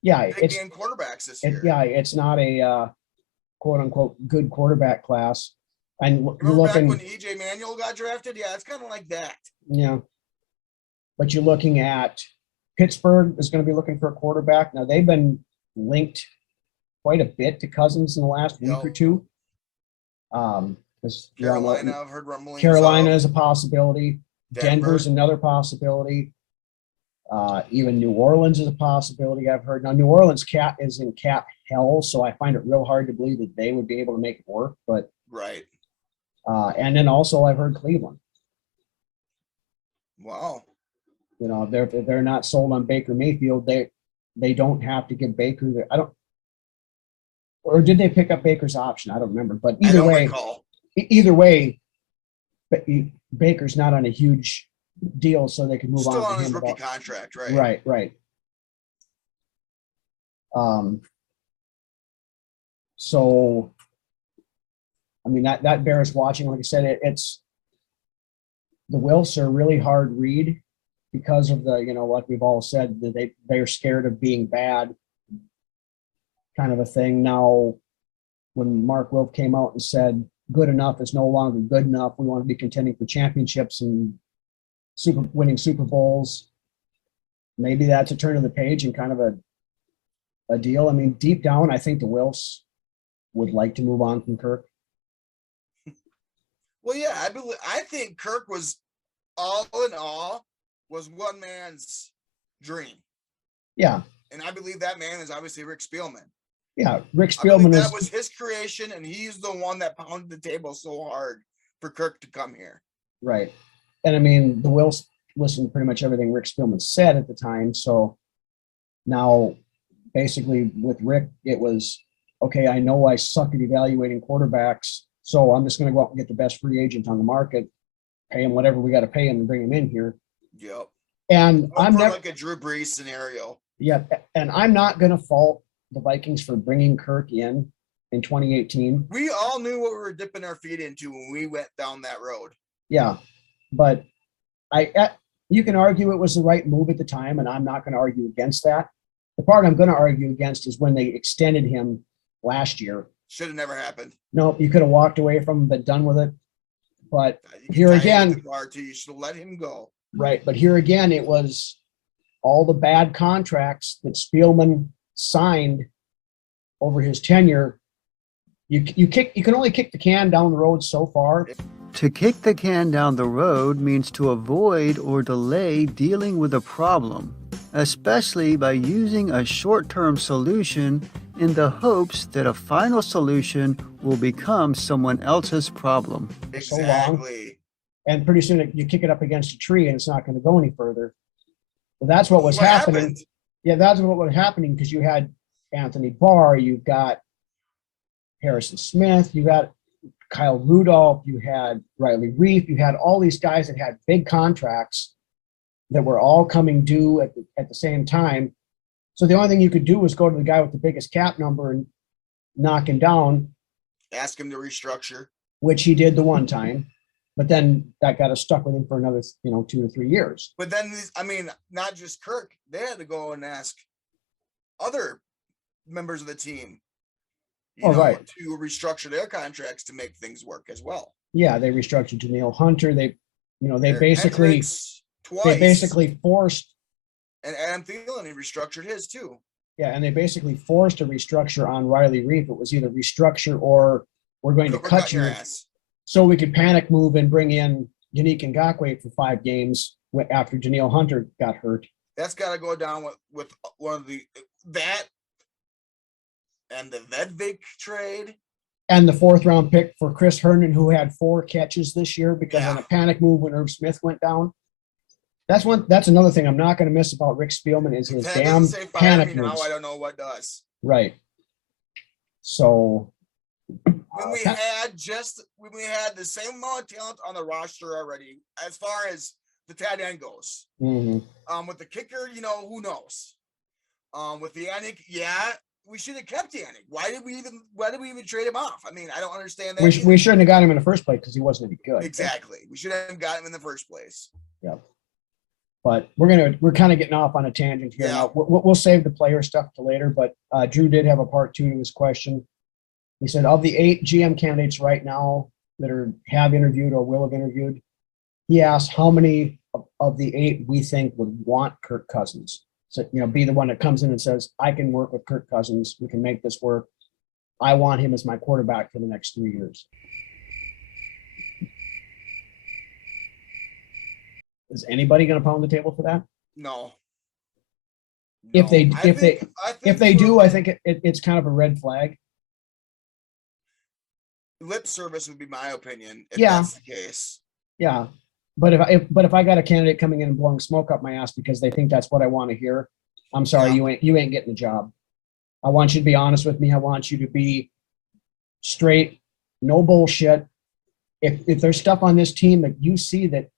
big game quarterbacks this year. It's not a quote unquote good quarterback class. And remember back when EJ Manuel got drafted? Yeah, it's kind of like that. Yeah, but you're looking at Pittsburgh is going to be looking for a quarterback. Now they've been linked quite a bit to Cousins in the last week or two. Carolina, I've heard rumblings. Carolina is a possibility. Denver's Denver. another possibility. Even New Orleans is a possibility, I've heard. Now, New Orleans cap is in cap hell, so I find it real hard to believe that they would be able to make it work. But right. And then also I've heard Cleveland. Wow. If they're not sold on Baker Mayfield, they don't have to give Baker or did they pick up Baker's option? I don't remember. But either way, but Baker's not on a huge deal, so they can move on. Still on his rookie contract, right? Right. So, I mean, that bears watching. Like I said, it's the Wilfs are a really hard read because of the, like we've all said, that they're scared of being bad, kind of a thing. Now, when Mark Wilf came out and said good enough is no longer good enough, we want to be contending for championships and winning Super Bowls, maybe that's a turn of the page and kind of a deal. I mean, deep down, I think the Wilfs would like to move on from Kirk. Well, yeah, I think Kirk was all in all was one man's dream. Yeah. And I believe that man is obviously Rick Spielman. Yeah, Rick Spielman that was his creation, and he's the one that pounded the table so hard for Kirk to come here. Right. And I mean, the Wilfs listened to pretty much everything Rick Spielman said at the time. So now, basically, with Rick, it was, okay, I know I suck at evaluating quarterbacks, so I'm just going to go out and get the best free agent on the market, pay him whatever we got to pay him and bring him in here. Yep. And I'm never like a Drew Brees scenario. Yeah, and I'm not going to fault the Vikings for bringing Kirk in 2018. We all knew what we were dipping our feet into when we went down that road. Yeah, but you can argue it was the right move at the time, and I'm not going to argue against that. The part I'm going to argue against is when they extended him last year. Should have never happened. No, you could have walked away from him, been done with it. But You here tie him again, with the bar too. You should have let him go. right. But here again, it was all the bad contracts that Spielman signed over his tenure. You can only kick the can down the road so far. To kick the can down the road means to avoid or delay dealing with a problem, especially by using a short-term solution in the hopes that a final solution will become someone else's problem. Exactly. And pretty soon you kick it up against a tree and it's not going to go any further. Well, that's what was happening. Happened? Yeah, that's what was happening because you had Anthony Barr, you've got Harrison Smith, you got Kyle Rudolph, you had Riley Reif, you had all these guys that had big contracts that were all coming due at the same time. So the only thing you could do was go to the guy with the biggest cap number and knock him down. Ask him to restructure. Which he did the one time, but then that got us stuck with him for another, 2 to 3 years. But then, not just Kirk. They had to go and ask other members of the team, Right, to restructure their contracts to make things work as well. Yeah, they restructured Daniil Hunter. They Eric basically Hendricks twice. they basically forced. And Adam Thielen, he restructured his too. Yeah, and they basically forced a restructure on Riley Reif. It was either restructure or we're going to cut you ass. so we could panic move and bring in Yannick Ngakoue for 5 games after Daniil Hunter got hurt. That's got to go down with one of that and the Vedvik trade. And the 4th round pick for Chris Herndon, who had 4 catches this year because on a panic move when Irv Smith went down. That's another thing I'm not going to miss about Rick Spielman is his damn panic moves. Now I don't know what does. Right. So when we had the same amount of talent on the roster already, as far as the tight end goes. Mm-hmm. With the kicker, who knows? With the Yannick, we should have kept Yannick. Why did we even trade him off? I mean, I don't understand that. We shouldn't have got him in the first place because he wasn't any good. Exactly. We should have got him in the first place. Yeah. But we're kind of getting off on a tangent here. Yeah. Now, we'll save the player stuff to later, but Drew did have a part 2 to his question. He said, of the 8 GM candidates right now that have interviewed or will have interviewed, he asked how many of the 8 we think would want Kirk Cousins. So, be the one that comes in and says, I can work with Kirk Cousins. We can make this work. I want him as my quarterback for the next 3 years. Is anybody going to pound the table for that? No. If they do, I think it's kind of a red flag. Lip service would be my opinion. If Yeah. that's the case. Yeah. But if I got a candidate coming in and blowing smoke up my ass because they think that's what I want to hear, I'm sorry, you ain't getting the job. I want you to be honest with me. I want you to be straight, no bullshit. If there's stuff on this team that you see that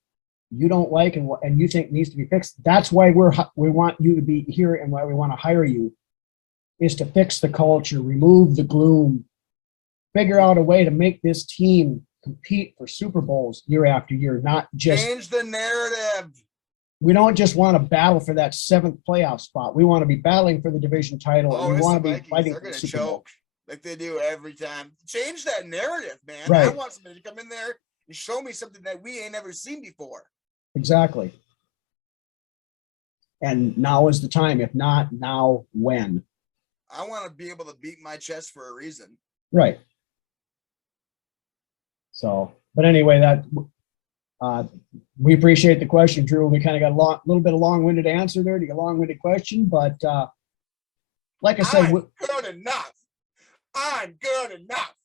you don't like and you think needs to be fixed, that's why we want you to be here and why we want to hire you, is to fix the culture, remove the gloom, figure out a way to make this team compete for Super Bowls year after year, not just change the narrative. We don't just want to battle for that 7th playoff spot. We want to be battling for the division title. And we want to be fighting They're for the going to Super Bowl. choke like they do every time. Change that narrative, man. Right. I want somebody to come in there and show me something that we ain't never seen before. Exactly. And now is the time. If not, now when? I want to be able to beat my chest for a reason. Right. So, but anyway, we appreciate the question, Drew. We kind of got a little bit of long-winded answer there to your long-winded question, but like I said, I'm good enough. I'm good enough.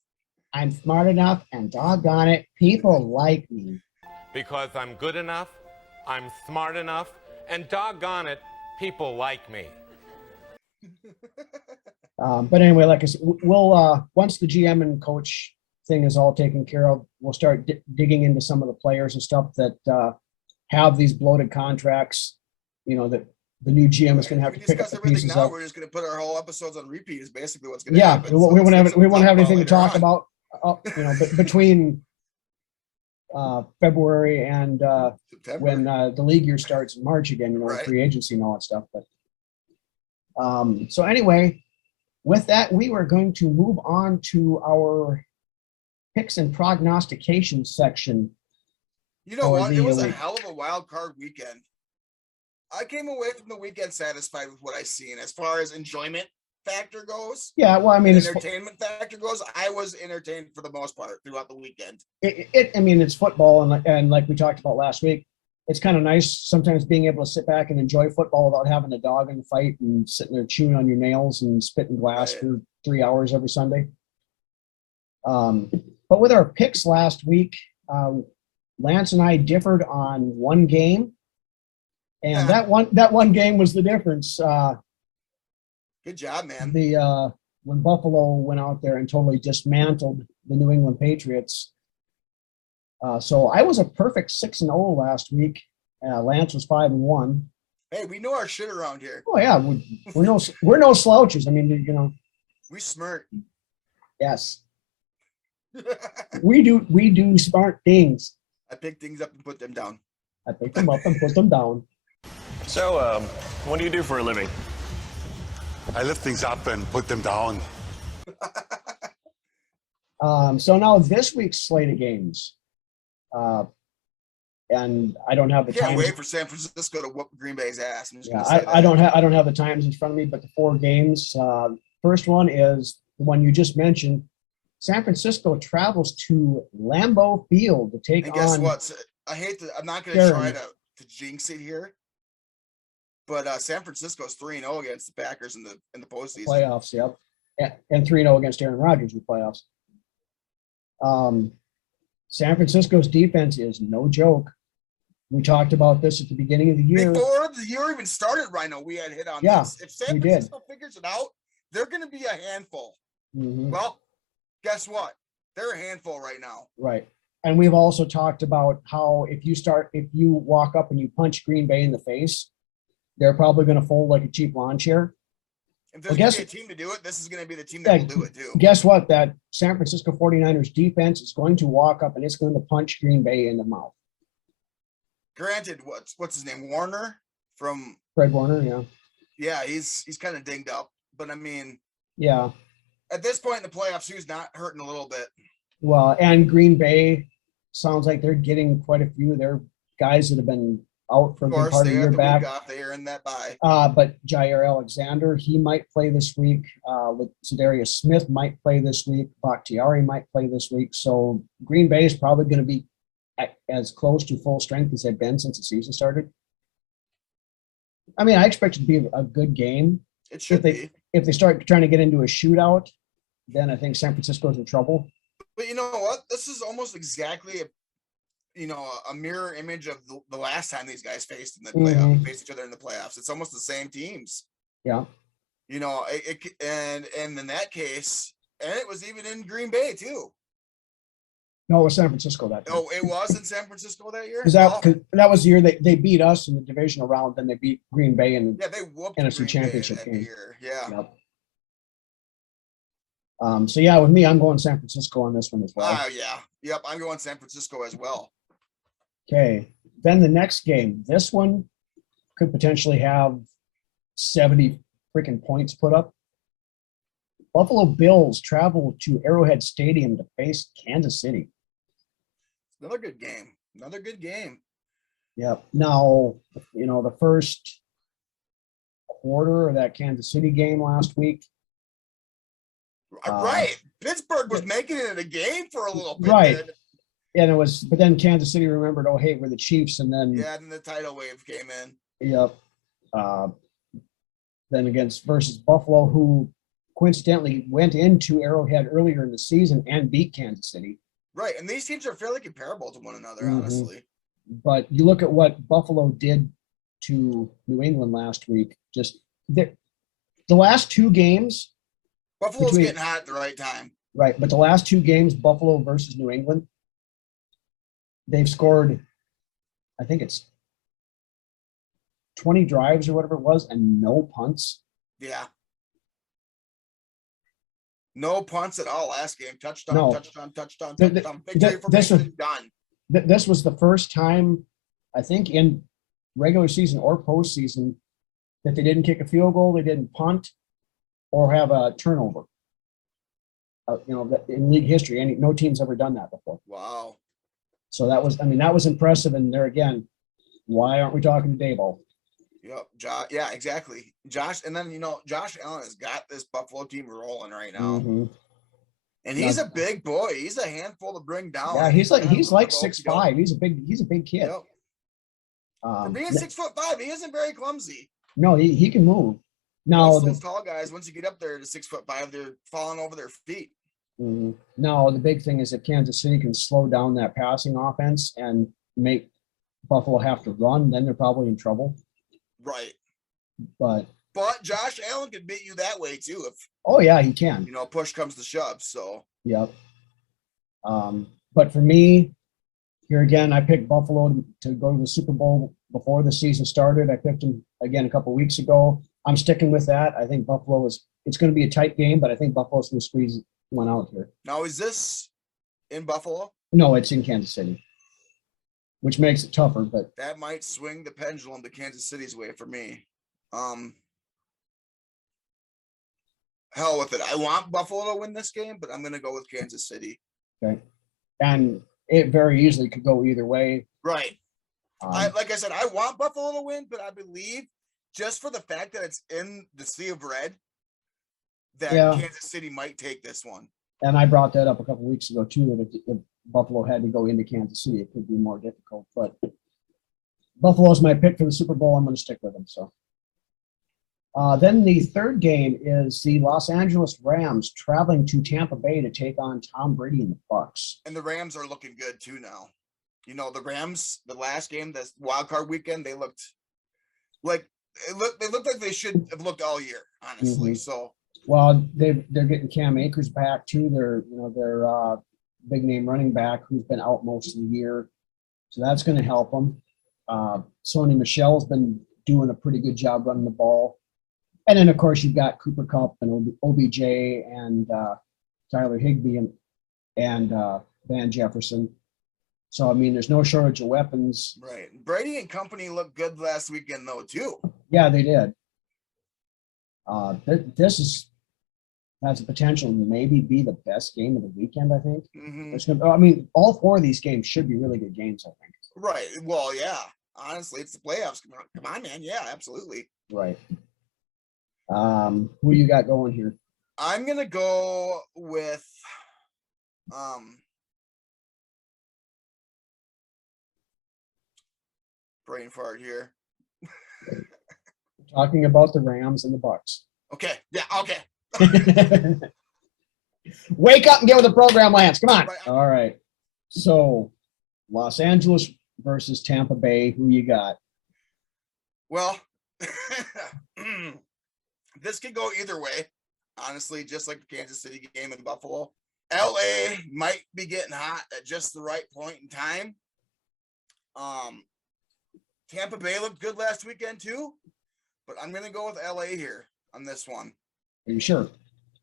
I'm smart enough, and doggone it, people like me. Because I'm good enough, I'm smart enough, and doggone it, people like me. But anyway, like I said, we'll once the GM and coach thing is all taken care of, we'll start digging into some of the players and stuff that have these bloated contracts. That the new GM is going to have to pick up the pieces now, up. we're just going to put our whole episodes on repeat. Is basically what's going to Yeah, happen. we won't have anything to talk about. But between February and September. when the league year starts in March again, Right. free agency and all that stuff. But so anyway, with that, we were going to move on to our picks and prognostications section. You know for what? the It was a week. hell of a wild card weekend. I came away from the weekend satisfied with what I seen as far as enjoyment factor goes. Yeah, well, I mean, And it's, entertainment factor goes. I was entertained for the most part throughout the weekend. I mean, it's football, and like we talked about last week, it's kind of nice sometimes being able to sit back and enjoy football without having a dog in the fight and sitting there chewing on your nails and spitting glass Right. for 3 hours every Sunday. But with our picks last week, Lance and I differed on one game, and that one game was the difference. Good job, man. When Buffalo went out there and totally dismantled the New England Patriots. So I was a perfect 6-0 last week. Lance was 5-1. Hey, we know our shit around here. Oh yeah, we're no slouches. I mean, We smirk. yes, we do smart things. I pick things up and put them down. I pick them up and put them down. So, what do you do for a living? I lift things up and put them down. So now this week's slate of games, and I don't have the Can't times. wait for San Francisco to whoop Green Bay's ass. I'm just Yeah, gonna say that. I don't have the times in front of me, but the 4 games. First one is the one you just mentioned. San Francisco travels to Lambeau Field to take And guess on. what? I'm not going to Karen. try to jinx it here, but San Francisco's 3-0 against the Packers in the postseason. Playoffs, yep. And 3-0 against Aaron Rodgers in the playoffs. San Francisco's defense is no joke. We talked about this at the beginning of the year. Before the year even started, Ryno, we had hit on Yeah, this. If San we did. Francisco figures it out, they're going to be a handful. Mhm, Well, guess what? They're a handful right now. right. And we've also talked about how if you walk up and you punch Green Bay in the face, they're probably going to fold like a cheap lawn chair. If there's Well, going to be a team to do it, this is going to be the team that Yeah, will do it too. Guess what? That San Francisco 49ers defense is going to walk up and it's going to punch Green Bay in the mouth. Granted, what's his name? Warner from Fred Warner, yeah. yeah, he's kind of dinged up, but I mean, Yeah. at this point in the playoffs, who's not hurting a little bit? Well, and Green Bay sounds like they're getting quite a few of their guys that have been out for a Of good course, part of they the got year the back. week off. They earned that bye. But Jair Alexander, he might play this week. Zadarius Smith might play this week. Bakhtiari might play this week. So Green Bay is probably going to be as close to full strength as they've been since the season started. I mean, I expect it to be a good game. It should be. If they start trying to get into a shootout, then I think San Francisco's in trouble. But you know what? This is almost exactly a mirror image of the last time these guys faced in the playoffs, faced each other in the playoffs. It's almost the same teams. Yeah. And in that case, and it was even in Green Bay too. No, it was San Francisco that time. Oh, it was in San Francisco that year? Because that was the year they beat us in the divisional round, then they beat Green Bay in the Yeah, they whooped NFC Green Bay Championship that game. year. Yeah. Yep. So yeah, with me, I'm going San Francisco on this one as well. Yeah. Yep. I'm going San Francisco as well. Okay. Then the next game, this one could potentially have 70 freaking points put up. Buffalo Bills travel to Arrowhead Stadium to face Kansas City. Another good game. Yep. Now, the first quarter of that Kansas City game last week. Right. Pittsburgh was making it a game for a little bit. Right. Then. And but then Kansas City remembered, oh, hey, we're the Chiefs. And then, Yeah, then the tidal wave came in. Yep. Then versus Buffalo, who coincidentally went into Arrowhead earlier in the season and beat Kansas City. Right. And these teams are fairly comparable to one another, Mhm. honestly. But you look at what Buffalo did to New England last week, just the last 2 games. Buffalo's getting hot at the right time. Right. But the last 2 games, Buffalo versus New England, they've scored, I think it's 20 drives or whatever it was, and no punts. Yeah. No punts at all last game. Touchdown, No. touchdown. Th- Victory this formation, done. this was the first time, I think, in regular season or postseason that they didn't kick a field goal, they didn't punt, or have a turnover. In league history, no team's ever done that before. Wow. So that was impressive. And there again, why aren't we talking to Daboll? Yep. Yeah, exactly. Josh, and then Josh Allen has got this Buffalo team rolling right now. Mm-hmm. And he's a big boy. He's a handful to bring down. Yeah, he's like 6'5". He's a big kid. Yep. For being 6'5", he isn't very clumsy. No, he can move. Now those tall guys, once you get up there to 6'5", they're falling over their feet. Mm-hmm. Now the big thing is if Kansas City can slow down that passing offense and make Buffalo have to run, then they're probably in trouble. Right. But Josh Allen could beat you that way too if he can. Push comes to shove. So yep. But for me, here again, I picked Buffalo to go to the Super Bowl before the season started. I picked them again a couple weeks ago. I'm sticking with that. I think it's going to be a tight game, but I think Buffalo's going to squeeze one out here. Now, is this in Buffalo? No, it's in Kansas City, which makes it tougher, but that might swing the pendulum to Kansas City's way for me. Hell with it. I want Buffalo to win this game, but I'm going to go with Kansas City. Okay. And it very easily could go either way. Right. Like I said, I want Buffalo to win, but I believe just for the fact that it's in the Sea of Red, that Kansas City might take this one. And I brought that up a couple weeks ago too, that if Buffalo had to go into Kansas City, it could be more difficult. But Buffalo's my pick for the Super Bowl. I'm going to stick with them. So then the third game is the Los Angeles Rams traveling to Tampa Bay to take on Tom Brady and the Bucs. And the Rams are looking good too now. The Rams, the last game, this wild card weekend, they looked like they should have looked all year, honestly. Mm-hmm. So well, they're getting Cam Akers back too. Their big name running back who's been out most of the year, so that's going to help them. Sony Michel's been doing a pretty good job running the ball, and then of course you've got Cooper Kupp and OBJ and Tyler Higbee and Van Jefferson. So, there's no shortage of weapons. Right. Brady and company looked good last weekend, though, too. Yeah, they did. This has the potential to maybe be the best game of the weekend, I think. Mm-hmm. All four of these games should be really good games, I think. Right. Well, yeah. Honestly, it's the playoffs. Come on, man. Yeah, absolutely. Right. Who you got going here? I'm going to go with brain fart here. Talking about the Rams and the Bucs. Okay. Yeah. Okay. Wake up and get with the program, Lance. Come on. Right. All right. So, Los Angeles versus Tampa Bay. Who you got? Well, this could go either way. Honestly, just like the Kansas City game in Buffalo. LA might be getting hot at just the right point in time. Tampa Bay looked good last weekend too, but I'm going to go with LA here on this one. Are you sure?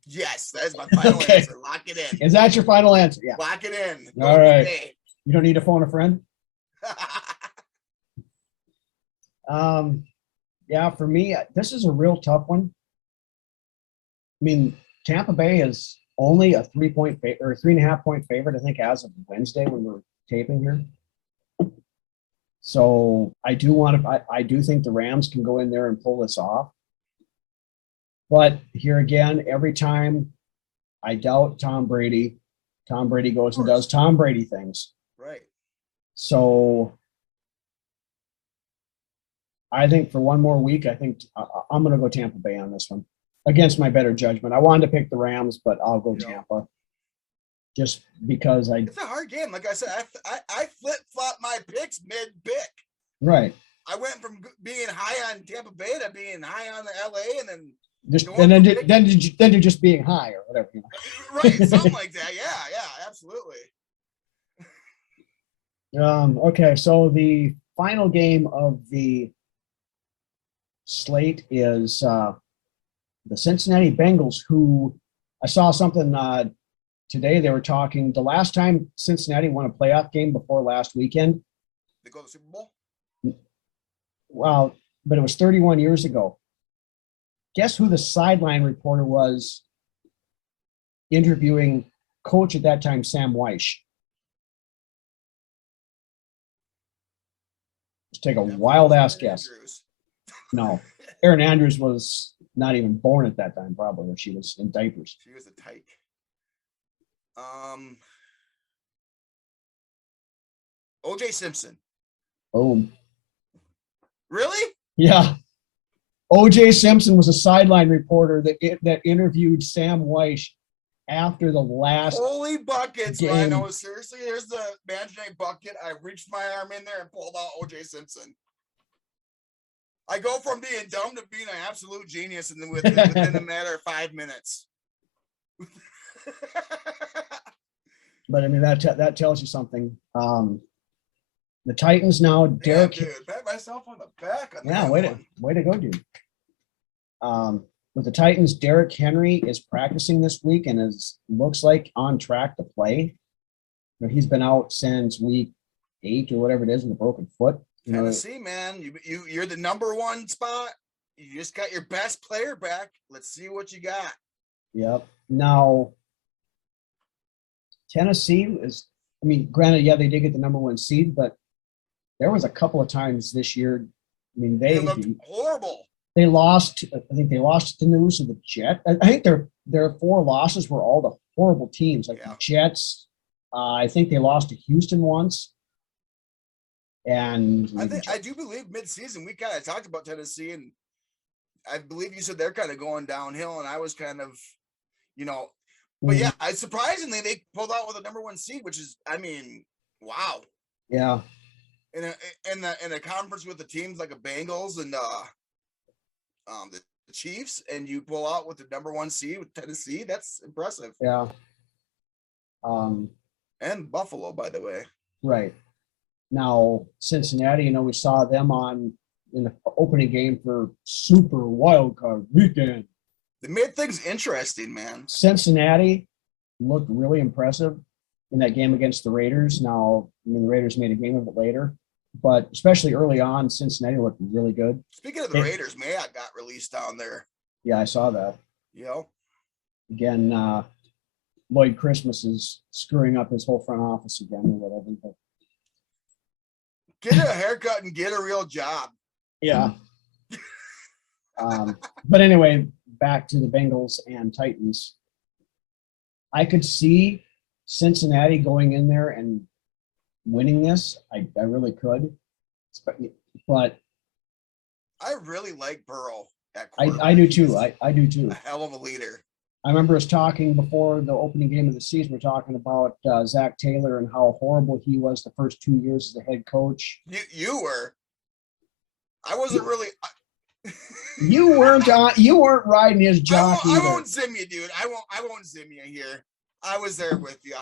Yes, that is my final answer. Lock it in. Is that your final answer? Yeah. Lock it in. All right. You don't need to phone a friend? Yeah, for me, this is a real tough one. Tampa Bay is only a 3.5 point favorite, I think, as of Wednesday when we're taping here. So I do think the Rams can go in there and pull this off. But here again, every time I doubt Tom Brady goes and does Tom Brady things. Right. So I think for one more week, I think I'm going to go Tampa Bay on this one against my better judgment. I wanted to pick the Rams, but I'll go Tampa. Just because it's a hard game. Like I said, I flip-flop my picks mid-pick. Right. I went from being high on Tampa Bay to being high on the LA, and then then to just being high or whatever. Right, something like that. Yeah, absolutely. Okay, so the final game of the slate is the Cincinnati Bengals, who I saw something today they were talking the last time Cincinnati won a playoff game before last weekend. They go to the Super Bowl? Well, but it was 31 years ago. Guess who the sideline reporter was interviewing coach at that time, Sam Weish? Let's take a wild ass guess. No, Erin Andrews was not even born at that time, probably, or she was in diapers. She was a tyke. O.J. Simpson. Boom. Really? Yeah. O.J. Simpson was a sideline reporter that interviewed Sam Weish after the last Holy buckets, game. Ryno. Seriously, here's the imaginary bucket. I reached my arm in there and pulled out O.J. Simpson. I go from being dumb to being an absolute genius within a matter of 5 minutes. But I mean, that tells you something. The Titans now, Derek. Yeah, dude, pat myself on the back. Yeah, way to go, dude. With the Titans, Derrick Henry is practicing this week and looks like on track to play. You know, he's been out since week 8 or whatever it is with a broken foot. Tennessee, man, you're the number 1 spot. You just got your best player back. Let's see what you got. Yep. Now, Tennessee is, I mean, granted, yeah, they did get the number 1 seed, but there was a couple of times this year. I mean, they looked horrible. They lost. I think they lost to the News of the Jets. I think their 4 losses were all the horrible teams, like the Jets. I think they lost to Houston once. And I do believe mid-season we kind of talked about Tennessee, and I believe you said they're kind of going downhill, and I was kind of, but yeah, surprisingly they pulled out with a number 1 seed, which is, I mean, wow. Yeah. In a conference with the teams like the Bengals and the Chiefs, and you pull out with the number 1 seed with Tennessee, that's impressive. Yeah. And Buffalo, by the way. Right. Now, Cincinnati, we saw them in the opening game for Super Wild Card Weekend. They made things interesting, man. Cincinnati looked really impressive in that game against the Raiders. Now, I mean, the Raiders made a game of it later, but especially early on, Cincinnati looked really good. Speaking of the Raiders, Mayock got released down there. Yeah, I saw that. Again, Lloyd Christmas is screwing up his whole front office again or whatever. But get a haircut and get a real job. Yeah. But anyway, back to the Bengals and Titans. I could see Cincinnati going in there and winning this. I really could. But I really like Burrow at quarterback. I do too. I do too. A hell of a leader. I remember us talking before the opening game of the season. We're talking about Zach Taylor and how horrible he was the first 2 years as the head coach. You were. I wasn't really. You weren't riding his jock I won't zim you, dude. I won't zim you here. I was there with you.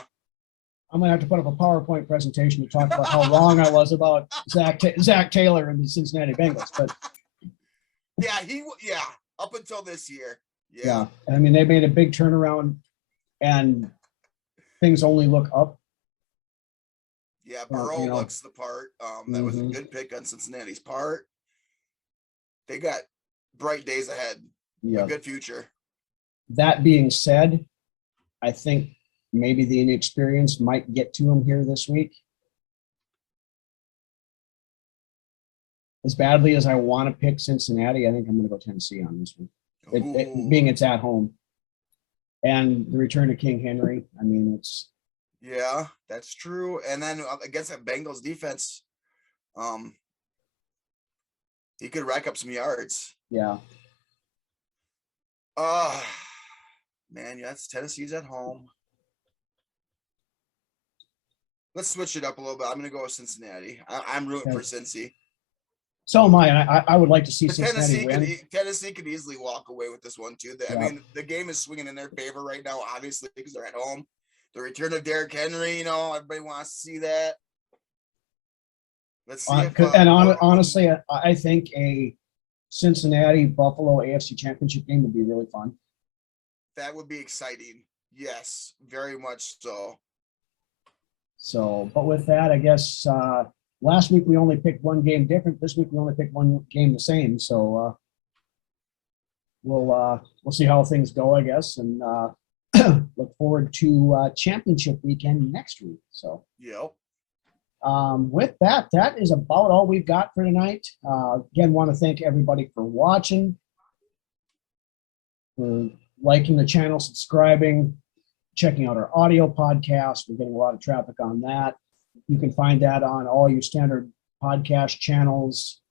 I'm gonna have to put up a PowerPoint presentation to talk about how wrong I was about Zach Taylor and the Cincinnati Bengals. But yeah, up until this year. Yeah. I mean, they made a big turnaround, and things only look up. Yeah, Burrow looks the part. That was a good pick on Cincinnati's part. They got bright days ahead. Yeah. A good future. That being said, I think maybe the inexperience might get to him here this week. As badly as I want to pick Cincinnati, I think I'm going to go Tennessee on this one. Being it's at home. And the return of King Henry. I mean, it's. Yeah, that's true. And then against that Bengals defense, he could rack up some yards. Yeah. Man, yes, Tennessee's at home. Let's switch it up a little bit. I'm going to go with Cincinnati. I'm rooting for Cincy. So am I. And I would like to see Cincinnati win. Tennessee could easily walk away with this one, too. I mean, the game is swinging in their favor right now, obviously, because they're at home. The return of Derrick Henry, everybody wants to see that. Let's see. Honestly, I think a Cincinnati-Buffalo AFC Championship game would be really fun. That would be exciting. Yes, very much so. So, but with that, I guess last week we only picked one game different. This week we only picked one game the same. So we'll see how things go, I guess, and look forward to championship weekend next week. So, Yep. with that, that is about all we've got for tonight. Again, want to thank everybody for watching, for liking the channel, subscribing, checking out our audio podcast. We're getting a lot of traffic on that. You can find that on all your standard podcast channels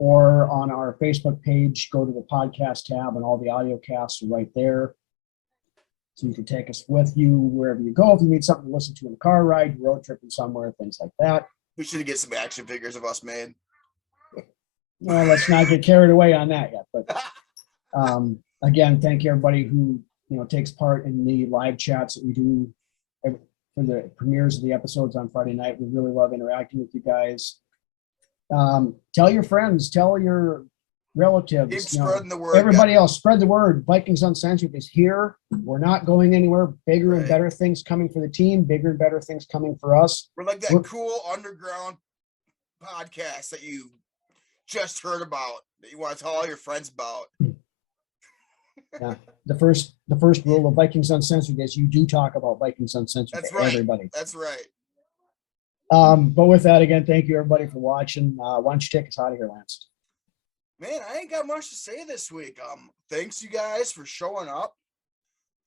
or on our Facebook page. Go to the podcast tab and all the audio casts are right there. So you can take us with you wherever you go. If you need something to listen to in a car ride, road tripping somewhere, things like that. We should get some action figures of us made. Well, let's not get carried away on that yet. But again, thank you everybody who takes part in the live chats that we do for the premieres of the episodes on Friday night. We really love interacting with you guys. Tell your friends, tell your relatives, Keep spreading the word. everybody else, spread the word. Vikings Uncensored is here. We're not going anywhere. Bigger and better things coming for the team, bigger and better things coming for us. We're like that cool underground podcast that you just heard about, that you want to tell all your friends about. Yeah. The first rule of Vikings Uncensored is you do talk about Vikings Uncensored. That's to right. Everybody. That's right. But with that, again, thank you everybody for watching. Why don't you take us out of here, Lance? Man, I ain't got much to say this week. Thanks you guys for showing up.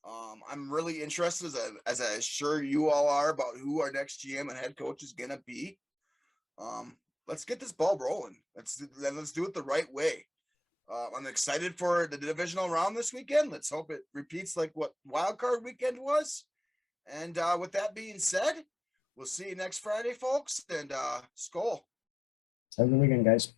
I'm really interested, as I'm sure you all are, about who our next GM and head coach is gonna be. Let's get this ball rolling. Let's do it the right way. I'm excited for the divisional round this weekend. Let's hope it repeats like what wild card weekend was. And with that being said, we'll see you next Friday, folks. And Skol. Have a good weekend, guys.